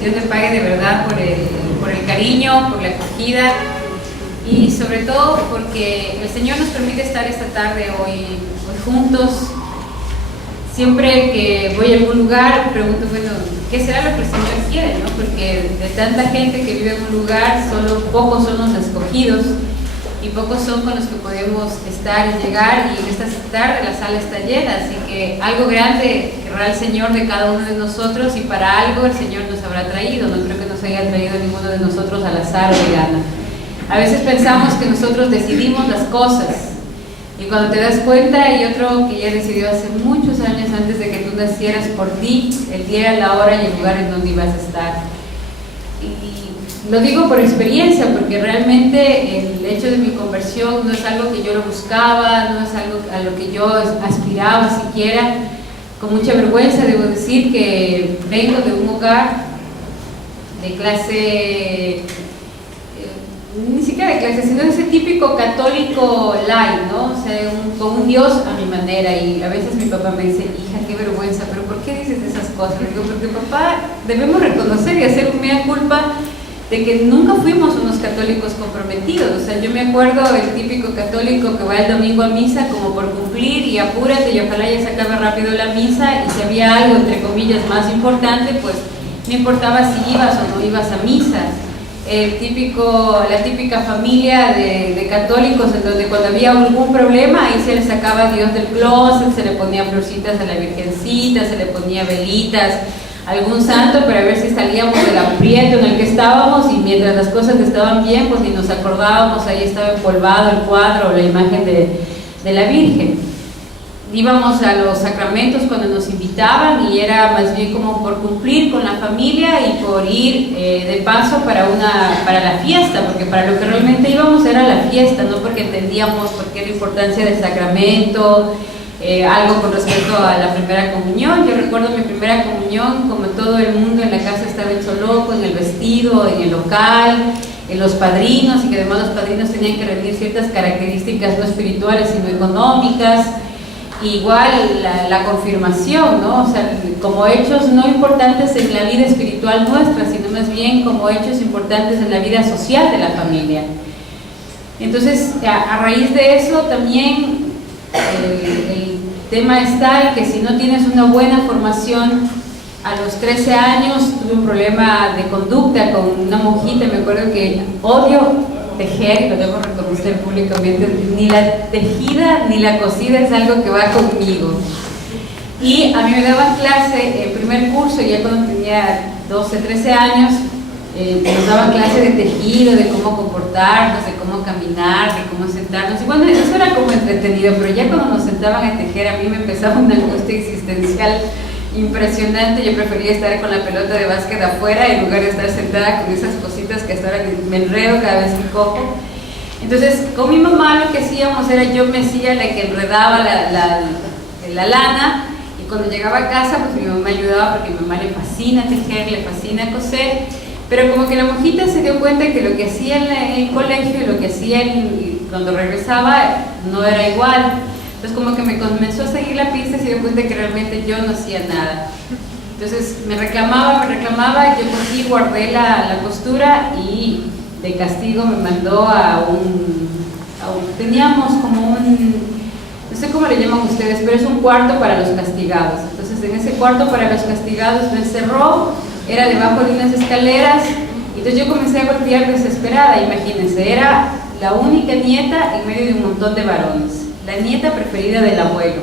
Dios te pague de verdad por el cariño, por la acogida y sobre todo porque el Señor nos permite estar esta tarde hoy juntos. Siempre que voy a algún lugar pregunto, bueno, ¿qué será lo que el Señor quiere? ¿No? Porque de tanta gente que vive en un lugar, solo pocos son los escogidos y pocos son con los que podemos estar y llegar, y en esta tarde la sala está llena, así que algo grande querrá el Señor de cada uno de nosotros, y para algo el Señor nos habrá traído. No creo que nos haya traído ninguno de nosotros al azar o de gana. A veces pensamos que nosotros decidimos las cosas, y cuando te das cuenta hay otro que ya decidió hace muchos años antes de que tú nacieras por ti el día, la hora y el lugar en donde ibas a estar. Y lo digo por experiencia, porque realmente el hecho de mi conversión no es algo que yo lo buscaba, no es algo a lo que yo aspiraba siquiera. Con mucha vergüenza debo decir que vengo de un hogar de clase, ni siquiera de clase, sino de ese típico católico light, ¿no? O sea, con un Dios a mi manera. Y a veces mi papá me dice, hija, qué vergüenza, pero ¿por qué dices esas cosas? Le digo, porque papá, debemos reconocer y hacer un mea culpa de que nunca fuimos unos católicos comprometidos. O sea, yo me acuerdo del típico católico que va el domingo a misa como por cumplir, y apúrate y ojalá ya se acabe rápido la misa, y si había algo entre comillas más importante, pues no importaba si ibas o no ibas a misa. La típica familia de católicos en donde cuando había algún problema ahí se le sacaba a Dios del closet, se le ponía florcitas a la Virgencita, se le ponía velitas, algún santo para ver si salíamos del aprieto en el que estábamos, y mientras las cosas estaban bien pues ni nos acordábamos, ahí estaba empolvado el cuadro o la imagen de la Virgen. Íbamos a los sacramentos cuando nos invitaban, y era más bien como por cumplir con la familia y por ir de paso para la fiesta, porque para lo que realmente íbamos era la fiesta, no porque entendíamos por qué la importancia del sacramento, algo con respecto a la primera comunión. Yo recuerdo mi primera comunión, como todo el mundo en la casa estaba hecho loco, en el vestido, en el local, en los padrinos, y que además los padrinos tenían que reunir ciertas características no espirituales sino económicas. Igual la confirmación, ¿no? O sea, como hechos no importantes en la vida espiritual nuestra, sino más bien como hechos importantes en la vida social de la familia. Entonces, a raíz de eso también el tema está en que si no tienes una buena formación, a los 13 años tuve un problema de conducta con una monjita. Me acuerdo que odio tejer, y lo debo reconocer públicamente, ni la tejida ni la cosida es algo que va conmigo. Y a mí me daban clase en primer curso, ya cuando tenía 12, 13 años, nos daban clase de tejido, de cómo comportarnos, de cómo caminar, de cómo sentarnos. Y bueno, eso era como entretenido, pero ya cuando nos sentaban a tejer, a mí me empezaba una angustia existencial impresionante. Yo prefería estar con la pelota de básquet afuera en lugar de estar sentada con esas cositas que hasta ahora me enredo cada vez que cojo. Entonces, con mi mamá lo que hacíamos era, yo me hacía la que enredaba la lana, y cuando llegaba a casa, pues mi mamá me ayudaba, porque a mi mamá le fascina tejer, le fascina coser, pero como que la monjita se dio cuenta que lo que hacía en el colegio y lo que hacía cuando regresaba no era igual. Entonces como que me comenzó a seguir la pista y se dio cuenta que realmente yo no hacía nada. Entonces me reclamaba, yo cogí, guardé la costura, y de castigo me mandó teníamos como no sé cómo le llaman ustedes, pero es un cuarto para los castigados. Entonces en ese cuarto para los castigados me encerró, era debajo de unas escaleras, y entonces yo comencé a golpear desesperada. Imagínense, era la única nieta en medio de un montón de varones, la nieta preferida del abuelo,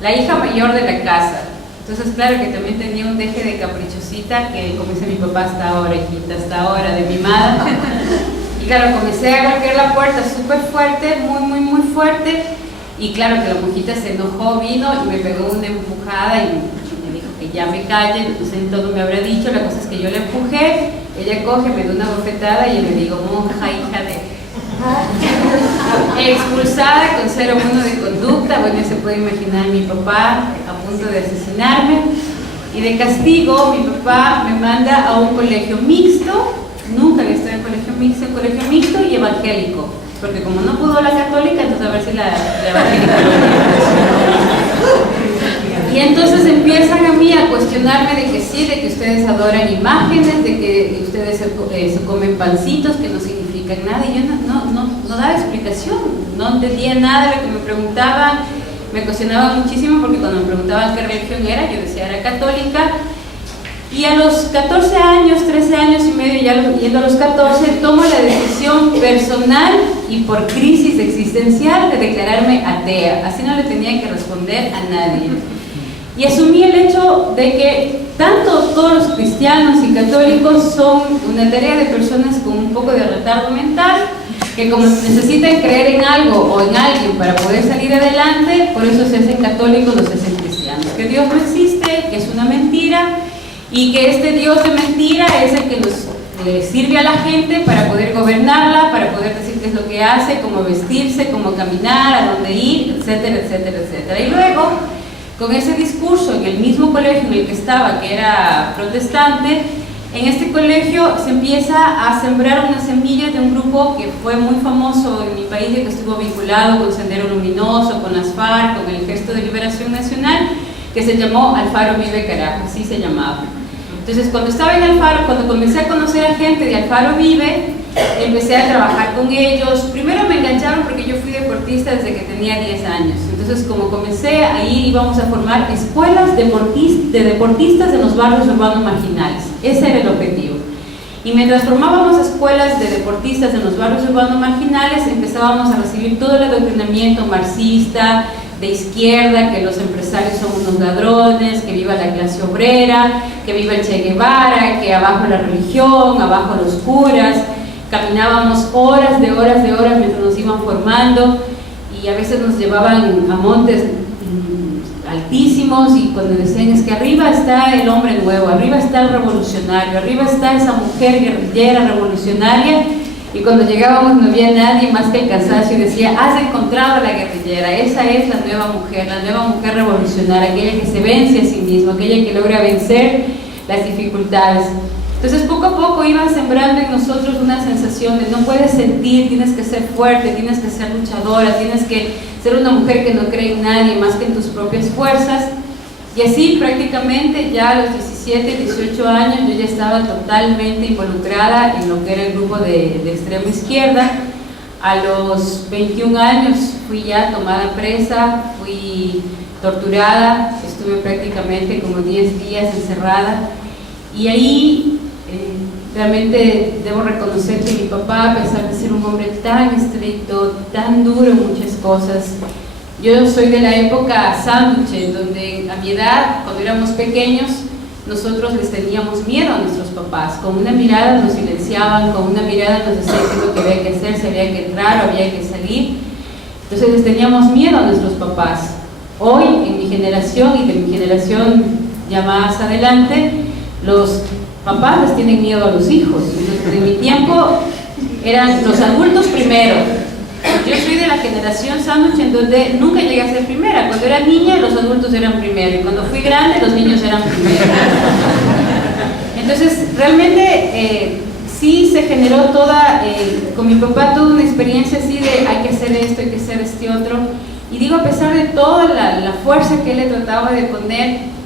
la hija mayor de la casa. Entonces claro que también tenía un deje de caprichosita, que como dice mi papá, hasta ahora, hijita, hasta ahora, de mimada. Y claro, comencé a golpear la puerta súper fuerte, muy fuerte, y claro que la monjita se enojó, vino y me pegó una empujada y me dijo que ya me calle. Entonces todo me habrá dicho, la cosa es que yo la empujé, ella coge, me da una bofetada, y le digo, monja, hija de... expulsada con 0,1 de conducta. Bueno, se puede imaginar mi papá a punto de asesinarme. Y de castigo mi papá me manda a un colegio mixto. Nunca había estado en colegio mixto y evangélico, porque como no pudo la católica, entonces a ver si la evangélica. Y Y entonces empiezan a mí a cuestionarme de que sí, de que ustedes adoran imágenes, de que ustedes se comen pancitos que no significan nada, y yo no daba explicación, no entendía nada de lo que me preguntaban. Me cuestionaba muchísimo porque cuando me preguntaban qué religión era, yo decía era católica. Y a los 14 años, 13 años y medio, ya yendo a los 14, tomo la decisión personal y por crisis existencial de declararme atea. Así no le tenía que responder a nadie. Y asumí el hecho de que tanto todos los cristianos y católicos son una tarea de personas con un poco de retardo mental, que como necesitan creer en algo o en alguien para poder salir adelante, por eso se hacen católicos, los hacen cristianos. Que Dios no existe, que es una mentira, y que este Dios de mentira es el que nos sirve a la gente para poder gobernarla, para poder decir qué es lo que hace, cómo vestirse, cómo caminar, a dónde ir, etcétera, etcétera, etcétera. Y luego, con ese discurso en el mismo colegio en el que estaba, que era protestante, en este colegio se empieza a sembrar una semilla de un grupo que fue muy famoso en mi país, que estuvo vinculado con Sendero Luminoso, con las FARC, con el Gesto de Liberación Nacional, que se llamó Alfaro Vive Carajo, así se llamaba. Entonces, cuando estaba en Alfaro, cuando comencé a conocer a gente de Alfaro Vive, empecé a trabajar con ellos. Primero me engancharon porque yo fui deportista desde que tenía 10 años. Entonces, como comencé, ahí íbamos a formar escuelas de deportistas en los barrios urbanos marginales. Ese era el objetivo. Y mientras formábamos escuelas de deportistas en los barrios urbanos marginales, empezábamos a recibir todo el adoctrinamiento marxista, de izquierda, que los empresarios son unos ladrones, que viva la clase obrera, que viva el Che Guevara, que abajo la religión, abajo los curas. Caminábamos horas de horas mientras nos iban formando, y a veces nos llevaban a montes altísimos, y cuando decían es que arriba está el hombre nuevo, arriba está el revolucionario, arriba está esa mujer guerrillera revolucionaria. Y cuando llegábamos no había nadie más que el cansancio, y decía, has encontrado a la guerrillera, esa es la nueva mujer revolucionaria, aquella que se vence a sí misma, aquella que logra vencer las dificultades. Entonces poco a poco iban sembrando en nosotros una sensación de no puedes sentir, tienes que ser fuerte, tienes que ser luchadora, tienes que ser una mujer que no cree en nadie más que en tus propias fuerzas. Y así prácticamente ya a los 17, 18 años yo ya estaba totalmente involucrada en lo que era el grupo de extrema izquierda. A los 21 años fui ya tomada presa, fui torturada, estuve prácticamente como 10 días encerrada, y ahí realmente debo reconocer que mi papá, a pesar de ser un hombre tan estricto, tan duro en muchas cosas, yo soy de la época sándwich, donde a mi edad, cuando éramos pequeños, nosotros les teníamos miedo a nuestros papás. Con una mirada nos silenciaban, con una mirada nos decían qué es lo que había que hacer, si había que entrar o había que salir. Entonces les teníamos miedo a nuestros papás. Hoy, en mi generación y de mi generación ya más adelante, los papás les tienen miedo a los hijos. Entonces, en mi tiempo eran los adultos primero. Yo soy de la generación sándwich, en donde nunca llegué a ser primera. Cuando era niña, los adultos eran primero, y cuando fui grande, los niños eran primero. Entonces, realmente sí se generó con mi papá toda una experiencia así de hay que hacer esto, hay que hacer este otro. Y digo, a pesar de toda la fuerza que él le trataba de poner,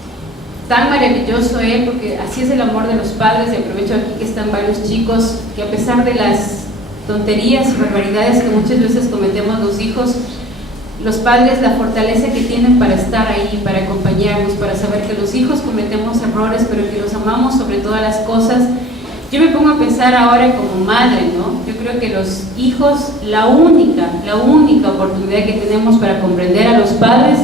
tan maravilloso él, porque así es el amor de los padres, y aprovecho aquí que están varios chicos, que a pesar de las tonterías y barbaridades que muchas veces cometemos los hijos, los padres, la fortaleza que tienen para estar ahí, para acompañarnos, para saber que los hijos cometemos errores, pero que los amamos sobre todas las cosas. Yo me pongo a pensar ahora como madre, ¿no? Yo creo que los hijos, la única oportunidad que tenemos para comprender a los padres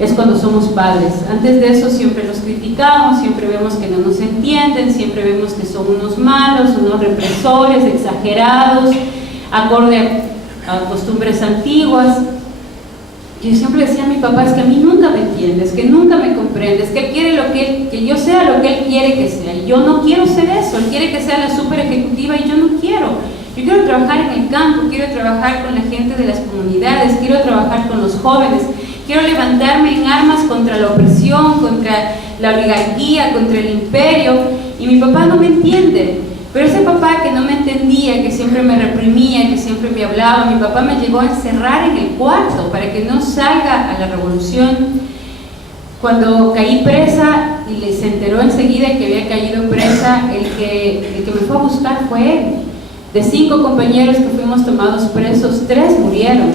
es cuando somos padres. Antes de eso siempre los criticamos, siempre vemos que no nos entienden, siempre vemos que son unos malos, unos represores, exagerados, acorde a costumbres antiguas. Yo siempre decía a mi papá, es que a mí nunca me entiendes, que nunca me comprendes, que él quiere que yo sea lo que él quiere que sea, y yo no quiero ser eso. Él quiere que sea la super ejecutiva y yo no quiero. Yo quiero trabajar en el campo, quiero trabajar con la gente de las comunidades, quiero trabajar con los jóvenes, quiero levantarme en armas contra la opresión, contra la oligarquía, contra el imperio. Y mi papá no me entiende. Pero ese papá que no me entendía, que siempre me reprimía, que siempre me hablaba, mi papá me llegó a encerrar en el cuarto para que no salga a la revolución. Cuando caí presa y se enteró enseguida que había caído presa, el que me fue a buscar fue él. De 5 compañeros que fuimos tomados presos, 3 murieron.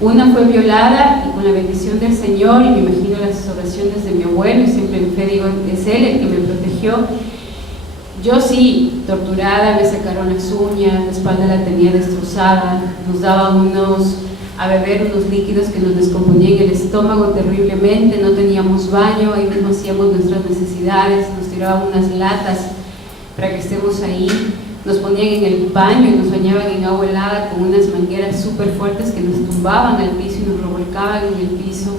Una fue violada y con la bendición del Señor, y me imagino las oraciones de mi abuelo, y siempre en fe digo, es Él el que me protegió. Yo sí, torturada, me sacaron las uñas, la espalda la tenía destrozada, nos daban a beber unos líquidos que nos descomponían el estómago terriblemente, no teníamos baño, ahí mismo hacíamos nuestras necesidades, nos tiraban unas latas para que estemos ahí, nos ponían en el baño y nos bañaban en agua helada con unas mangueras súper fuertes que nos tumbaban al piso y nos revolcaban en el piso.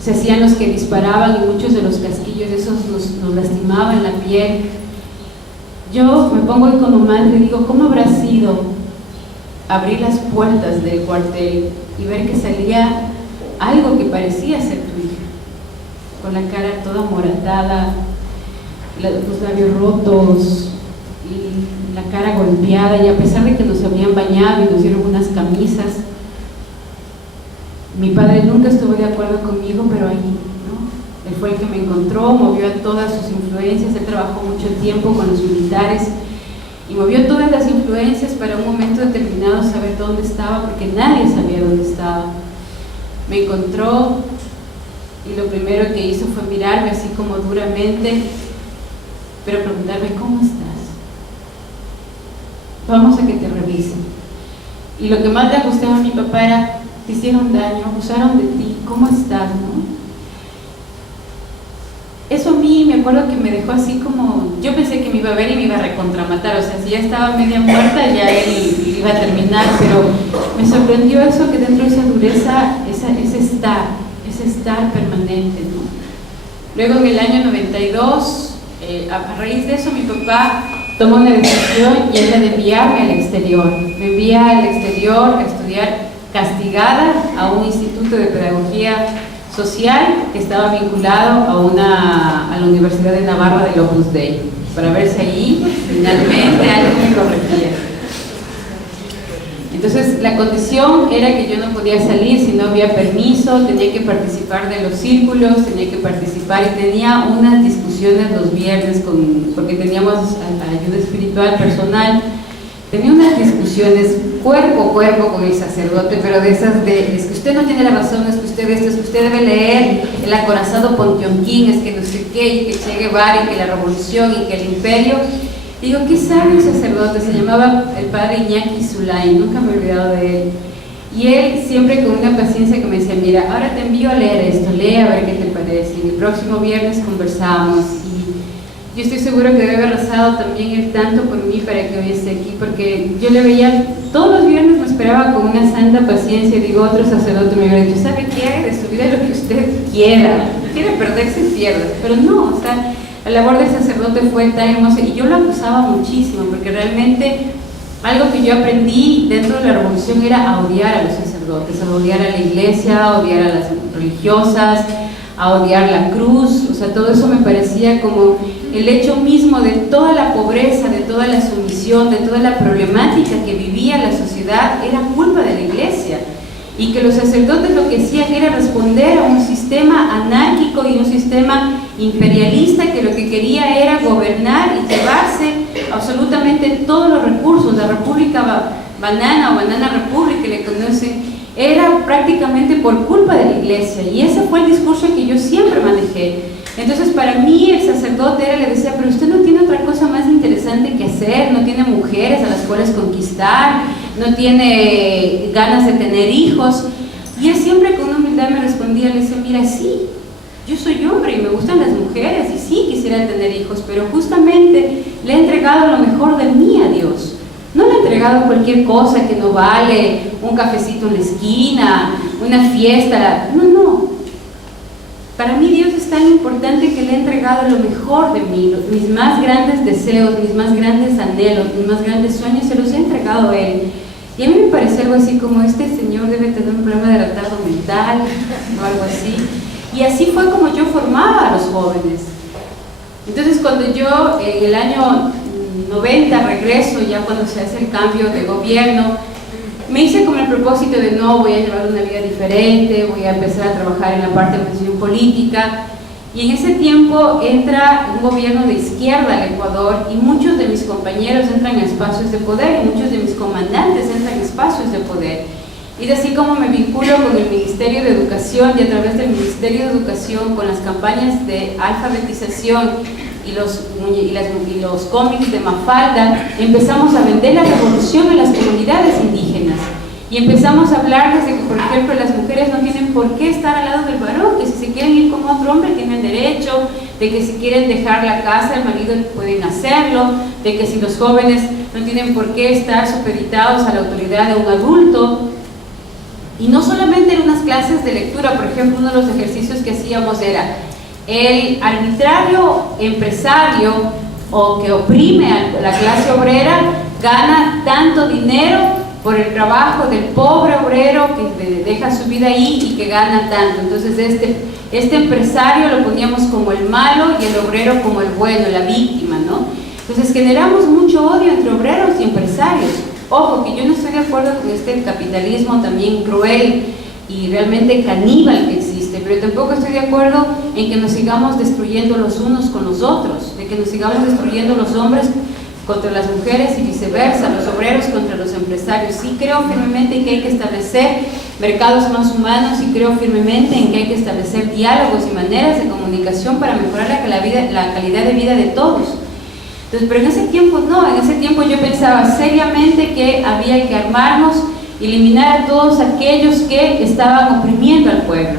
Se hacían los que disparaban y muchos de los casquillos esos nos lastimaban la piel. Yo me pongo ahí como madre y digo, ¿cómo habrá sido abrir las puertas del cuartel y ver que salía algo que parecía ser tu hija, con la cara toda moratada, los labios rotos y la cara golpeada, y a pesar de que nos habían bañado y nos dieron unas camisas, mi padre nunca estuvo de acuerdo conmigo, pero ahí, ¿no? Él fue el que me encontró, movió a todas sus influencias, él trabajó mucho tiempo con los militares y movió todas las influencias para un momento determinado saber dónde estaba, porque nadie sabía dónde estaba. Me encontró y lo primero que hizo fue mirarme así como duramente, pero preguntarme, ¿cómo estás? Vamos a que te revisen. Y lo que más le gustaba a mi papá era, te hicieron daño, abusaron de ti, ¿cómo estás? ¿No? Eso a mí me acuerdo que me dejó así como, yo pensé que me iba a ver y me iba a recontramatar, o sea, si ya estaba media muerta ya él iba a terminar, pero me sorprendió eso, que dentro de esa dureza, ese estar permanente, ¿no? Luego en el año 92, a raíz de eso mi papá tomó una decisión y es la de enviarme al exterior. Me envía al exterior a estudiar castigada a un instituto de pedagogía social que estaba vinculado a la Universidad de Navarra del Opus Dei, para ver si ahí finalmente algo me corregía. Entonces la condición era que yo no podía salir si no había permiso, tenía que participar de los círculos, tenía que participar, y tenía unas discusiones los viernes porque teníamos ayuda espiritual personal. Tenía unas discusiones cuerpo a cuerpo con el sacerdote, pero de esas es que usted no tiene la razón, es que usted esto, es que usted debe leer el acorazado Potionkin, es que no sé qué, y que Che Guevara, y que la revolución, y que el imperio. Digo, ¿qué sabe el sacerdote? Se llamaba el padre Iñaki Zulay, nunca me he olvidado de él. Y él siempre con una paciencia que me decía, mira, ahora te envío a leer esto, lee a ver qué te parece, y el próximo viernes conversamos. Yo estoy seguro que debe haber rezado también él tanto por mí para que hoy esté aquí, porque yo le veía, todos los viernes me esperaba con una santa paciencia, y digo, otro sacerdote me hubiera dicho, ¿sabe qué? Haga de su vida lo que usted quiera, quiere perderse, pierda, pero no, o sea, la labor del sacerdote fue tan hermosa, y yo lo acusaba muchísimo, porque realmente algo que yo aprendí dentro de la revolución era a odiar a los sacerdotes, a odiar a la iglesia, a odiar a las religiosas, a odiar la cruz, o sea, todo eso me parecía como el hecho mismo de toda la pobreza, de toda la sumisión, de toda la problemática que vivía la sociedad, era culpa de la iglesia, y que los sacerdotes lo que hacían era responder a un sistema anárquico y un sistema imperialista que lo que quería era gobernar y llevarse absolutamente todos los recursos. La República Banana o Banana Republic que le conocen era prácticamente por culpa de la iglesia, y ese fue el discurso que yo siempre manejé. Entonces para mí el sacerdote le decía, pero usted no tiene otra cosa más interesante que hacer, no tiene mujeres a las cuales conquistar, no tiene ganas de tener hijos. Y él siempre con humildad me respondía, le decía, mira, sí, yo soy hombre y me gustan las mujeres y sí quisiera tener hijos, pero justamente le he entregado lo mejor de mí a Dios. No le he entregado cualquier cosa que no vale, un cafecito en la esquina, una fiesta, no. Para mí Dios es tan importante que le he entregado lo mejor de mí, mis más grandes deseos, mis más grandes anhelos, mis más grandes sueños, se los he entregado a Él. Y a mí me parece algo así como, este señor debe tener un problema de retardo mental o algo así. Y así fue como yo formaba a los jóvenes. Entonces cuando yo en el año 90 regreso, ya cuando se hace el cambio de gobierno, me hice con el propósito de no, voy a llevar una vida diferente, voy a empezar a trabajar en la parte de organización política. Y en ese tiempo entra un gobierno de izquierda al Ecuador y muchos de mis compañeros entran a espacios de poder y muchos de mis comandantes entran a espacios de poder. Y es así como me vinculo con el Ministerio de Educación y a través del Ministerio de Educación con las campañas de alfabetización y los cómics de Mafalda, empezamos a vender la revolución en las comunidades indígenas. Y empezamos a hablarles de que, por ejemplo, las mujeres no tienen por qué estar al lado del varón, que si se quieren ir con otro hombre tienen derecho, de que si quieren dejar la casa, el marido pueden hacerlo, de que si los jóvenes no tienen por qué estar supeditados a la autoridad de un adulto. Y no solamente en unas clases de lectura, por ejemplo, uno de los ejercicios que hacíamos era el arbitrario empresario o que oprime a la clase obrera gana tanto dinero por el trabajo del pobre obrero que deja su vida ahí y que gana tanto. Entonces este empresario lo poníamos como el malo y el obrero como el bueno, la víctima, ¿no? Entonces generamos mucho odio entre obreros y empresarios. Ojo, que yo no estoy de acuerdo con este capitalismo también cruel y realmente caníbal que existe, pero tampoco estoy de acuerdo en que nos sigamos destruyendo los unos con los otros, de que nos sigamos destruyendo los hombres contra las mujeres y viceversa, los obreros contra los empresarios. Sí creo firmemente en que hay que establecer mercados más humanos y creo firmemente en que hay que establecer diálogos y maneras de comunicación para mejorar la calidad de vida de todos. Entonces, pero en ese tiempo no, en ese tiempo yo pensaba seriamente que había que armarnos, eliminar a todos aquellos que estaban oprimiendo al pueblo.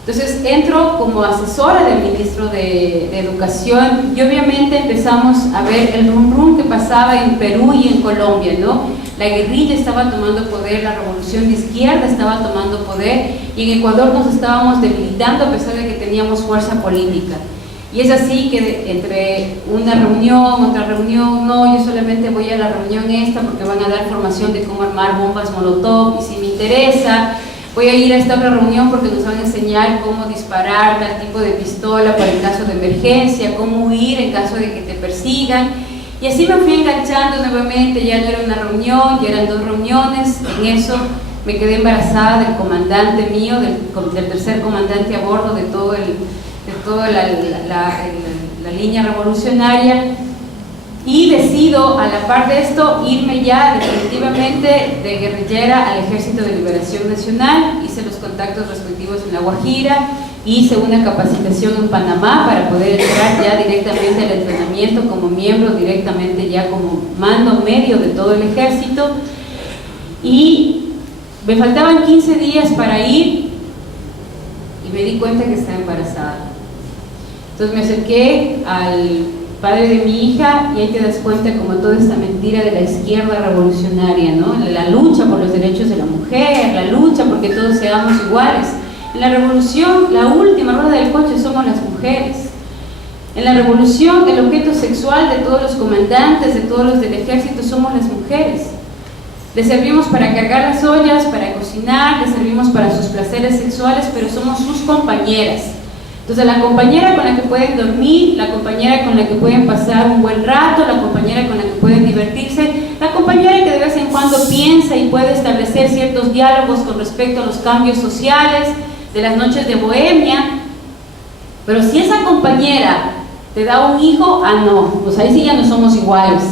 Entonces entro como asesora del ministro de Educación y obviamente empezamos a ver el rum que pasaba en Perú y en Colombia, ¿no? La guerrilla estaba tomando poder, la revolución de izquierda estaba tomando poder y en Ecuador nos estábamos debilitando a pesar de que teníamos fuerza política. Y es así que entre una reunión, otra reunión, no, yo solamente voy a la reunión esta porque van a dar formación de cómo armar bombas molotov y si me interesa, voy a ir a esta otra reunión porque nos van a enseñar cómo disparar tal tipo de pistola para el caso de emergencia, cómo huir en caso de que te persigan. Y así me fui enganchando nuevamente, ya no era una reunión, ya eran 2 reuniones. En eso me quedé embarazada del comandante mío, del tercer comandante a bordo de toda la línea revolucionaria. Y decido, a la par de esto, irme ya definitivamente de guerrillera al Ejército de Liberación Nacional. Hice los contactos respectivos en La Guajira, hice una capacitación en Panamá para poder entrar ya directamente al entrenamiento como miembro, directamente ya como mando medio de todo el ejército. Y me faltaban 15 días para ir y me di cuenta que estaba embarazada. Entonces me acerqué al padre de mi hija y ahí te das cuenta como toda esta mentira de la izquierda revolucionaria, ¿no? La lucha por los derechos de la mujer, la lucha porque todos seamos iguales. En la revolución, la última rueda del coche somos las mujeres. En la revolución, el objeto sexual de todos los comandantes, de todos los del ejército, somos las mujeres. Les servimos para cargar las ollas, para cocinar, les servimos para sus placeres sexuales, pero somos sus compañeras. Entonces la compañera con la que pueden dormir, la compañera con la que pueden pasar un buen rato, la compañera con la que pueden divertirse, la compañera que de vez en cuando piensa y puede establecer ciertos diálogos con respecto a los cambios sociales, de las noches de bohemia. Pero si esa compañera te da un hijo, no, pues ahí sí ya no somos iguales.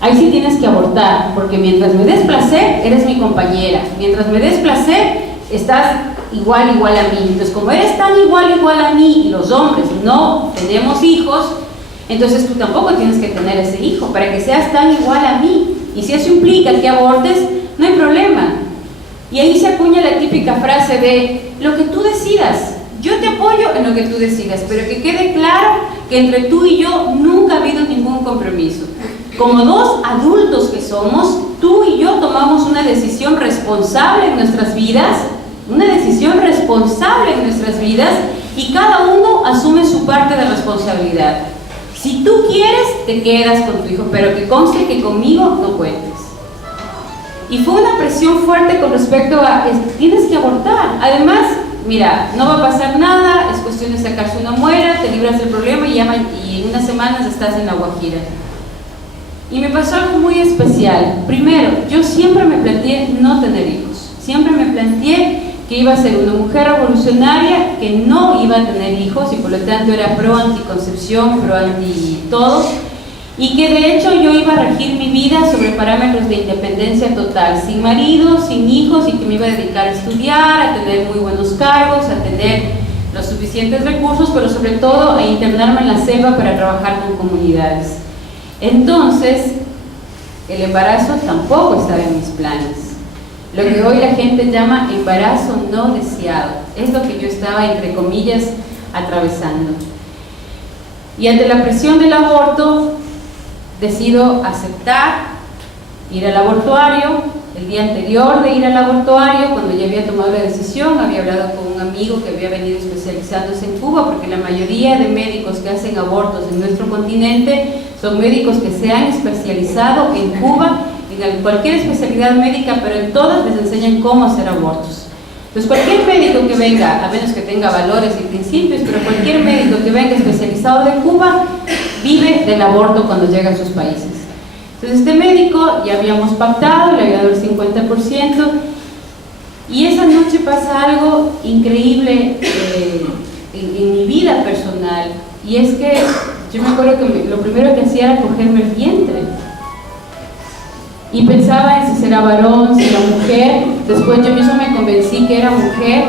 Ahí sí tienes que abortar, porque mientras me des placer, eres mi compañera. Mientras me des placer, estás igual a mí. Entonces, como eres tan igual a mí y los hombres no tenemos hijos, entonces tú tampoco tienes que tener ese hijo para que seas tan igual a mí. Y si eso implica que abortes, no hay problema. Y ahí se acuña la típica frase de lo que tú decidas. Yo te apoyo en lo que tú decidas, pero que quede claro que entre tú y yo nunca ha habido ningún compromiso. Como 2 adultos que somos, tú y yo tomamos una decisión responsable en nuestras vidas, y cada uno asume su parte de responsabilidad. Si tú quieres, te quedas con tu hijo, pero que conste que conmigo no cuentes. Y fue una presión fuerte con respecto a, tienes que abortar. Además, mira, no va a pasar nada, es cuestión de sacarse una muela, te libras del problema y en unas semanas estás en La Guajira. Y me pasó algo muy especial. Primero, yo siempre me planteé no tener hijos. Siempre me planteé que iba a ser una mujer revolucionaria, que no iba a tener hijos y por lo tanto era pro anticoncepción, pro anti todo, y que de hecho yo iba a regir mi vida sobre parámetros de independencia total, sin marido, sin hijos, y que me iba a dedicar a estudiar, a tener muy buenos cargos, a tener los suficientes recursos, pero sobre todo a internarme en la selva para trabajar con comunidades. Entonces, el embarazo tampoco estaba en mis planes. Lo que hoy la gente llama embarazo no deseado. Es lo que yo estaba, entre comillas, atravesando. Y ante la presión del aborto, decido aceptar ir al abortuario. El día anterior de ir al abortuario, cuando ya había tomado la decisión, había hablado con un amigo que había venido especializándose en Cuba, porque la mayoría de médicos que hacen abortos en nuestro continente son médicos que se han especializado en Cuba, en cualquier especialidad médica, pero en todas les enseñan cómo hacer abortos. Entonces cualquier médico que venga, a menos que tenga valores y principios, pero cualquier médico que venga especializado de Cuba, vive del aborto cuando llega a sus países. Entonces este médico ya habíamos pactado, le había dado el 50%, y esa noche pasa algo increíble en mi vida personal, y es que yo me acuerdo que lo primero que hacía era cogerme el vientre, y pensaba en si será varón, si era mujer. Después yo mismo me convencí que era mujer,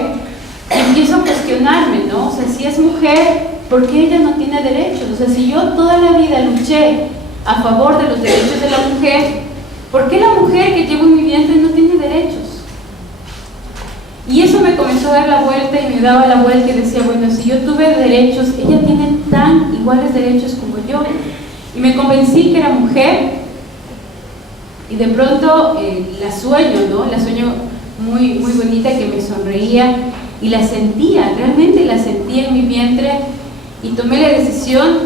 y empiezo a cuestionarme, ¿no? O sea, si es mujer, ¿por qué ella no tiene derechos? O sea, si yo toda la vida luché a favor de los derechos de la mujer, ¿por qué la mujer que llevo en mi vientre no tiene derechos? Y eso me comenzó a dar la vuelta y me daba la vuelta y decía, bueno, si yo tuve derechos, ella tiene tan iguales derechos como yo. Y me convencí que era mujer, y de pronto la sueño, ¿no? La sueño muy, muy bonita, que me sonreía, y la sentía, realmente la sentía en mi vientre, y tomé la decisión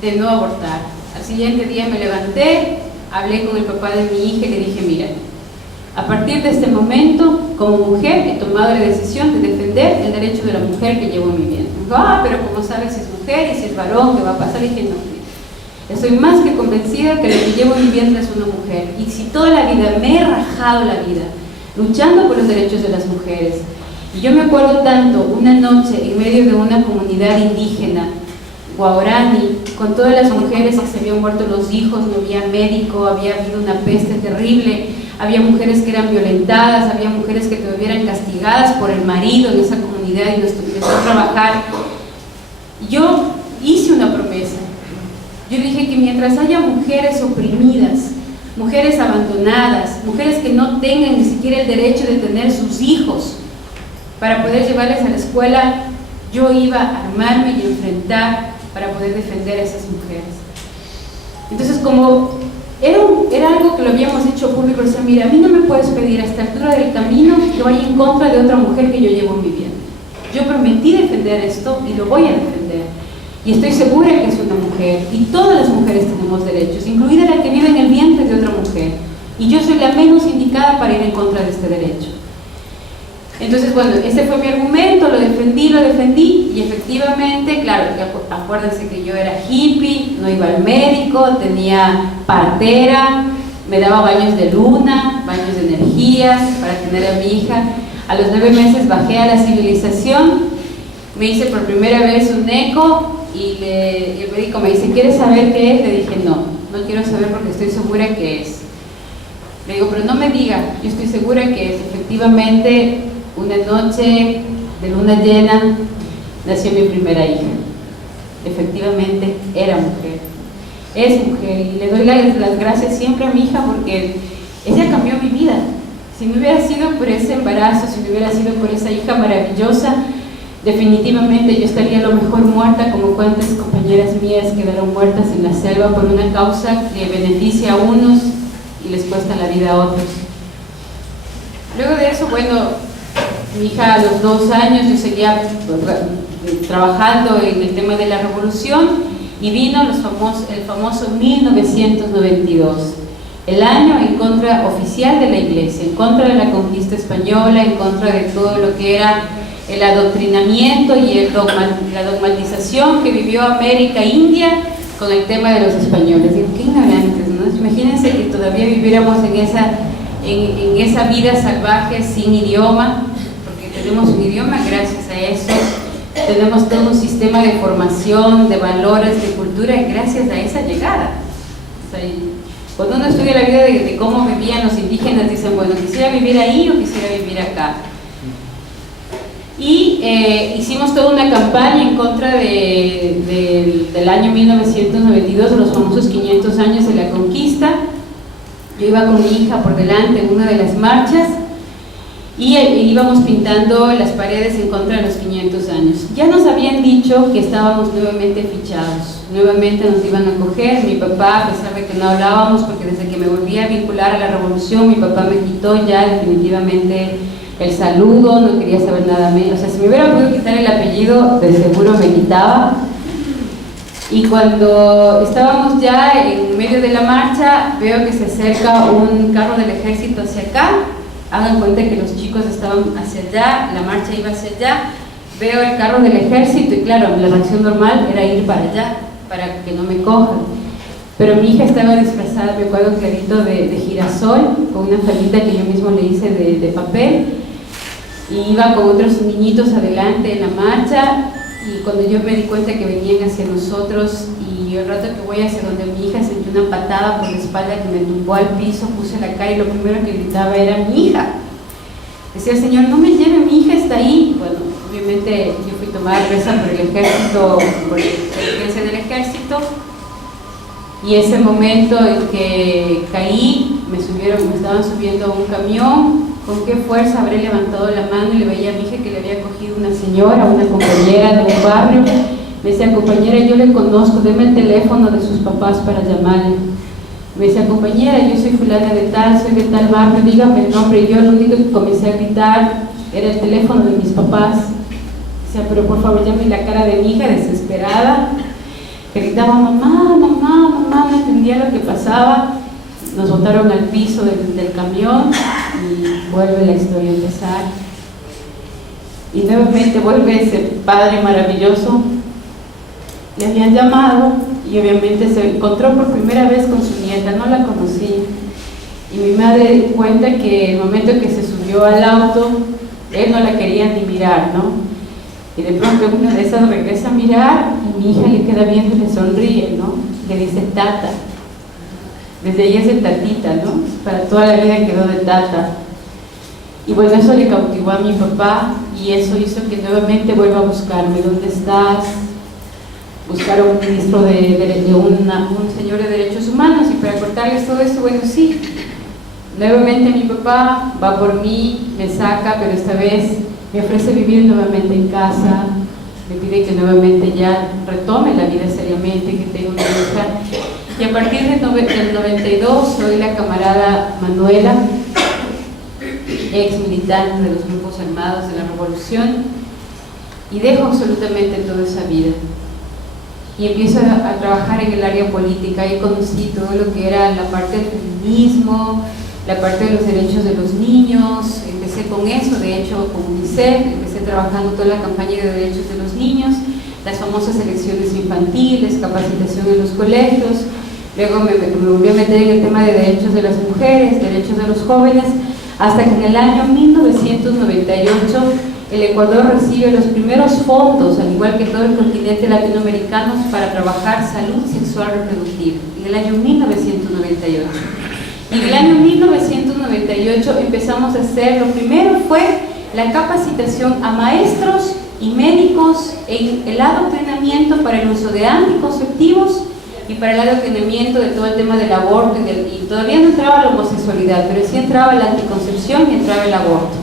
de no abortar. Al siguiente día me levanté, hablé con el papá de mi hija y le dije, mira, a partir de este momento, como mujer, he tomado la decisión de defender el derecho de la mujer que llevo en mi vientre. Me dijo, pero ¿cómo sabes si es mujer y si es varón? ¿Qué va a pasar? Y dije, no. Estoy más que convencida que lo que llevo en mi vientre es una mujer, y si toda la vida me he rajado la vida luchando por los derechos de las mujeres, y yo me acuerdo tanto una noche en medio de una comunidad indígena guaraní, con todas las mujeres que se habían muerto los hijos, no había médico, había habido una peste terrible, había mujeres que eran violentadas, había mujeres que todavía eran castigadas por el marido en esa comunidad, y nos empezó a trabajar. Yo hice una promesa. Yo dije que mientras haya mujeres oprimidas, mujeres abandonadas, mujeres que no tengan ni siquiera el derecho de tener sus hijos para poder llevarles a la escuela, yo iba a armarme y enfrentar para poder defender a esas mujeres. Entonces, como era algo que lo habíamos hecho público, decía, mira, a mí no me puedes pedir a esta altura del camino que vaya en contra de otra mujer que yo llevo en mi vida. Yo prometí defender esto y lo voy a defender. Y estoy segura que es una mujer, y todas las mujeres tenemos derechos, incluida la que vive en el vientre de otra mujer, y yo soy la menos indicada para ir en contra de este derecho. Entonces, bueno, ese fue mi argumento, lo defendí, y efectivamente, claro, acuérdense que yo era hippie, no iba al médico, tenía partera, me daba baños de luna, baños de energías para tener a mi hija. A los 9 meses bajé a la civilización, me hice por primera vez un eco, y el médico me dice, ¿quieres saber qué es? Le dije, no quiero saber porque estoy segura que es. Le digo, pero no me diga, yo estoy segura que es. Efectivamente, una noche de luna llena nació mi primera hija. Efectivamente, era mujer, es mujer, y le doy las gracias siempre a mi hija porque ella cambió mi vida. Si no hubiera sido por ese embarazo, si no hubiera sido por esa hija maravillosa, definitivamente yo estaría a lo mejor muerta, como cuantas compañeras mías quedaron muertas en la selva por una causa que beneficia a unos y les cuesta la vida a otros. Luego de eso, bueno, mi hija a los 2 años, yo seguía trabajando en el tema de la revolución, y vino el famoso 1992, el año en contra oficial de la iglesia, en contra de la conquista española, en contra de todo lo que era el adoctrinamiento y la dogmatización que vivió América India con el tema de los españoles. Digo, qué ignorantes, ¿no? Imagínense que todavía viviéramos en esa vida salvaje sin idioma, porque tenemos un idioma gracias a eso, tenemos todo un sistema de formación, de valores, de cultura, gracias a esa llegada. O sea, cuando uno estudia la vida de cómo vivían los indígenas, dicen, bueno, quisiera vivir ahí o quisiera vivir acá. Y hicimos toda una campaña en contra del año 1992, de los famosos 500 años de la conquista. Yo iba con mi hija por delante en una de las marchas y íbamos pintando las paredes en contra de los 500 años. Ya nos habían dicho que estábamos nuevamente fichados, nuevamente nos iban a coger. Mi papá, a pesar de que no hablábamos, porque desde que me volví a vincular a la revolución, mi papá me quitó ya definitivamente el saludo, no quería saber nada menos. O sea, si me hubiera podido quitar el apellido, de seguro me quitaba. Y cuando estábamos ya en medio de la marcha, veo que se acerca un carro del ejército hacia acá. Hagan cuenta que los chicos estaban hacia allá, la marcha iba hacia allá. Veo el carro del ejército y claro, la reacción normal era ir para allá, para que no me cojan. Pero mi hija estaba disfrazada, me acuerdo clarito, de girasol, con una faldita que yo mismo le hice de papel. Y iba con otros niñitos adelante en la marcha, y cuando yo me di cuenta que venían hacia nosotros, y el rato que voy hacia donde mi hija, sentí una patada por la espalda que me tumbó al piso, puse la cara y lo primero que gritaba era mi hija. Decía, Señor, no me lleve, mi hija está ahí. Bueno, obviamente yo fui tomada presa por el ejército, por la inteligencia del ejército, y ese momento en que caí, me estaban subiendo a un camión. Con qué fuerza habré levantado la mano y le veía a mi hija que le había cogido una señora, una compañera de un barrio. Me decía, compañera, yo le conozco, deme el teléfono de sus papás para llamarle. Me decía, compañera, yo soy fulana de tal, soy de tal barrio, dígame el nombre. Y yo lo único que comencé a gritar era el teléfono de mis papás. Decía, pero por favor, llame la cara de mi hija desesperada. Gritaba, mamá, mamá, mamá, no entendía lo que pasaba. Nos botaron al piso del camión y vuelve la historia a empezar. Y nuevamente vuelve ese padre maravilloso. Le habían llamado y obviamente se encontró por primera vez con su nieta, no la conocía. Y mi madre cuenta que el momento que se subió al auto, él no la quería ni mirar, ¿no? Y de pronto una de esas regresa a mirar y mi hija le queda viendo y le sonríe, ¿no? Le dice, tata. Desde ahí es el tatita, ¿no? Para toda la vida quedó de tata. Y bueno, eso le cautivó a mi papá y eso hizo que nuevamente vuelva a buscarme. ¿Dónde estás? Buscar a un ministro un señor de derechos humanos, y para cortarles todo esto, bueno, sí. Nuevamente mi papá va por mí, me saca, pero esta vez me ofrece vivir nuevamente en casa, me pide que nuevamente ya retome la vida seriamente, que tenga una hija. Y a partir del 92 soy la camarada Manuela, ex militante de los grupos armados de la revolución, y dejo absolutamente toda esa vida. Y empiezo a trabajar en el área política. Ahí conocí todo lo que era la parte del feminismo, la parte de los derechos de los niños. Empecé con eso, de hecho con UNICEF, empecé trabajando toda la campaña de derechos de los niños, las famosas elecciones infantiles, capacitación en los colegios. Luego me volví a meter en el tema de derechos de las mujeres, derechos de los jóvenes, hasta que en el año 1998 el Ecuador recibe los primeros fondos, al igual que todo el continente latinoamericano, para trabajar salud sexual reproductiva, en el año 1998. Y en el año 1998 empezamos a hacer, lo primero fue la capacitación a maestros y médicos en el adoctrinamiento para el uso de anticonceptivos y para el adoctrinamiento de todo el tema del aborto, y todavía no entraba la homosexualidad, pero sí entraba la anticoncepción y entraba el aborto.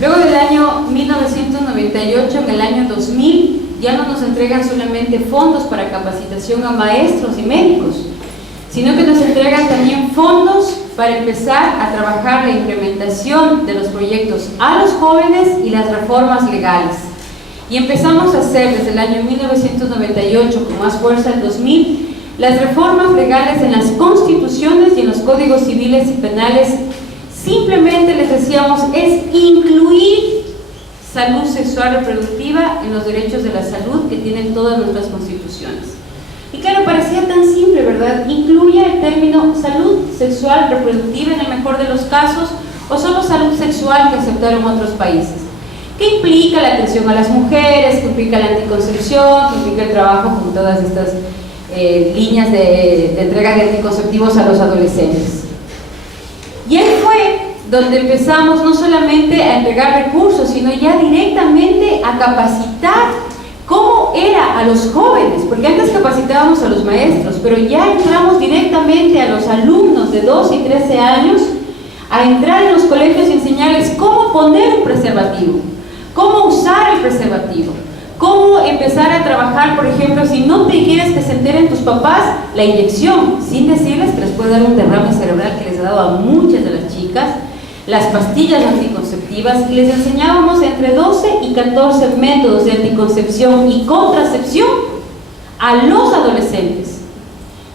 Luego del año 1998, en el año 2000, ya no nos entregan solamente fondos para capacitación a maestros y médicos, sino que nos entregan también fondos para empezar a trabajar la implementación de los proyectos a los jóvenes y las reformas legales. Y empezamos a hacer desde el año 1998, con más fuerza el 2000, las reformas legales en las constituciones y en los códigos civiles y penales. Simplemente les decíamos, es incluir salud sexual reproductiva en los derechos de la salud que tienen todas nuestras constituciones. Y claro, parecía tan simple, ¿verdad? Incluye el término salud sexual reproductiva en el mejor de los casos, o solo salud sexual que aceptaron otros países. ¿Qué implica la atención a las mujeres? ¿Qué implica la anticoncepción? ¿Qué implica el trabajo con todas estas líneas de entrega de anticonceptivos a los adolescentes? Y ahí fue donde empezamos no solamente a entregar recursos, sino ya directamente a capacitar cómo era a los jóvenes, porque antes capacitábamos a los maestros, pero ya entramos directamente a los alumnos de 12 y 13 años a entrar en los colegios y enseñarles cómo poner un preservativo, cómo usar el preservativo, cómo empezar a trabajar, por ejemplo, si no te quieres que se enteren tus papás, la inyección, sin decirles que les puede dar un derrame cerebral que les ha dado a muchas de las chicas, las pastillas anticonceptivas, y les enseñábamos entre 12 y 14 métodos de anticoncepción y contracepción a los adolescentes,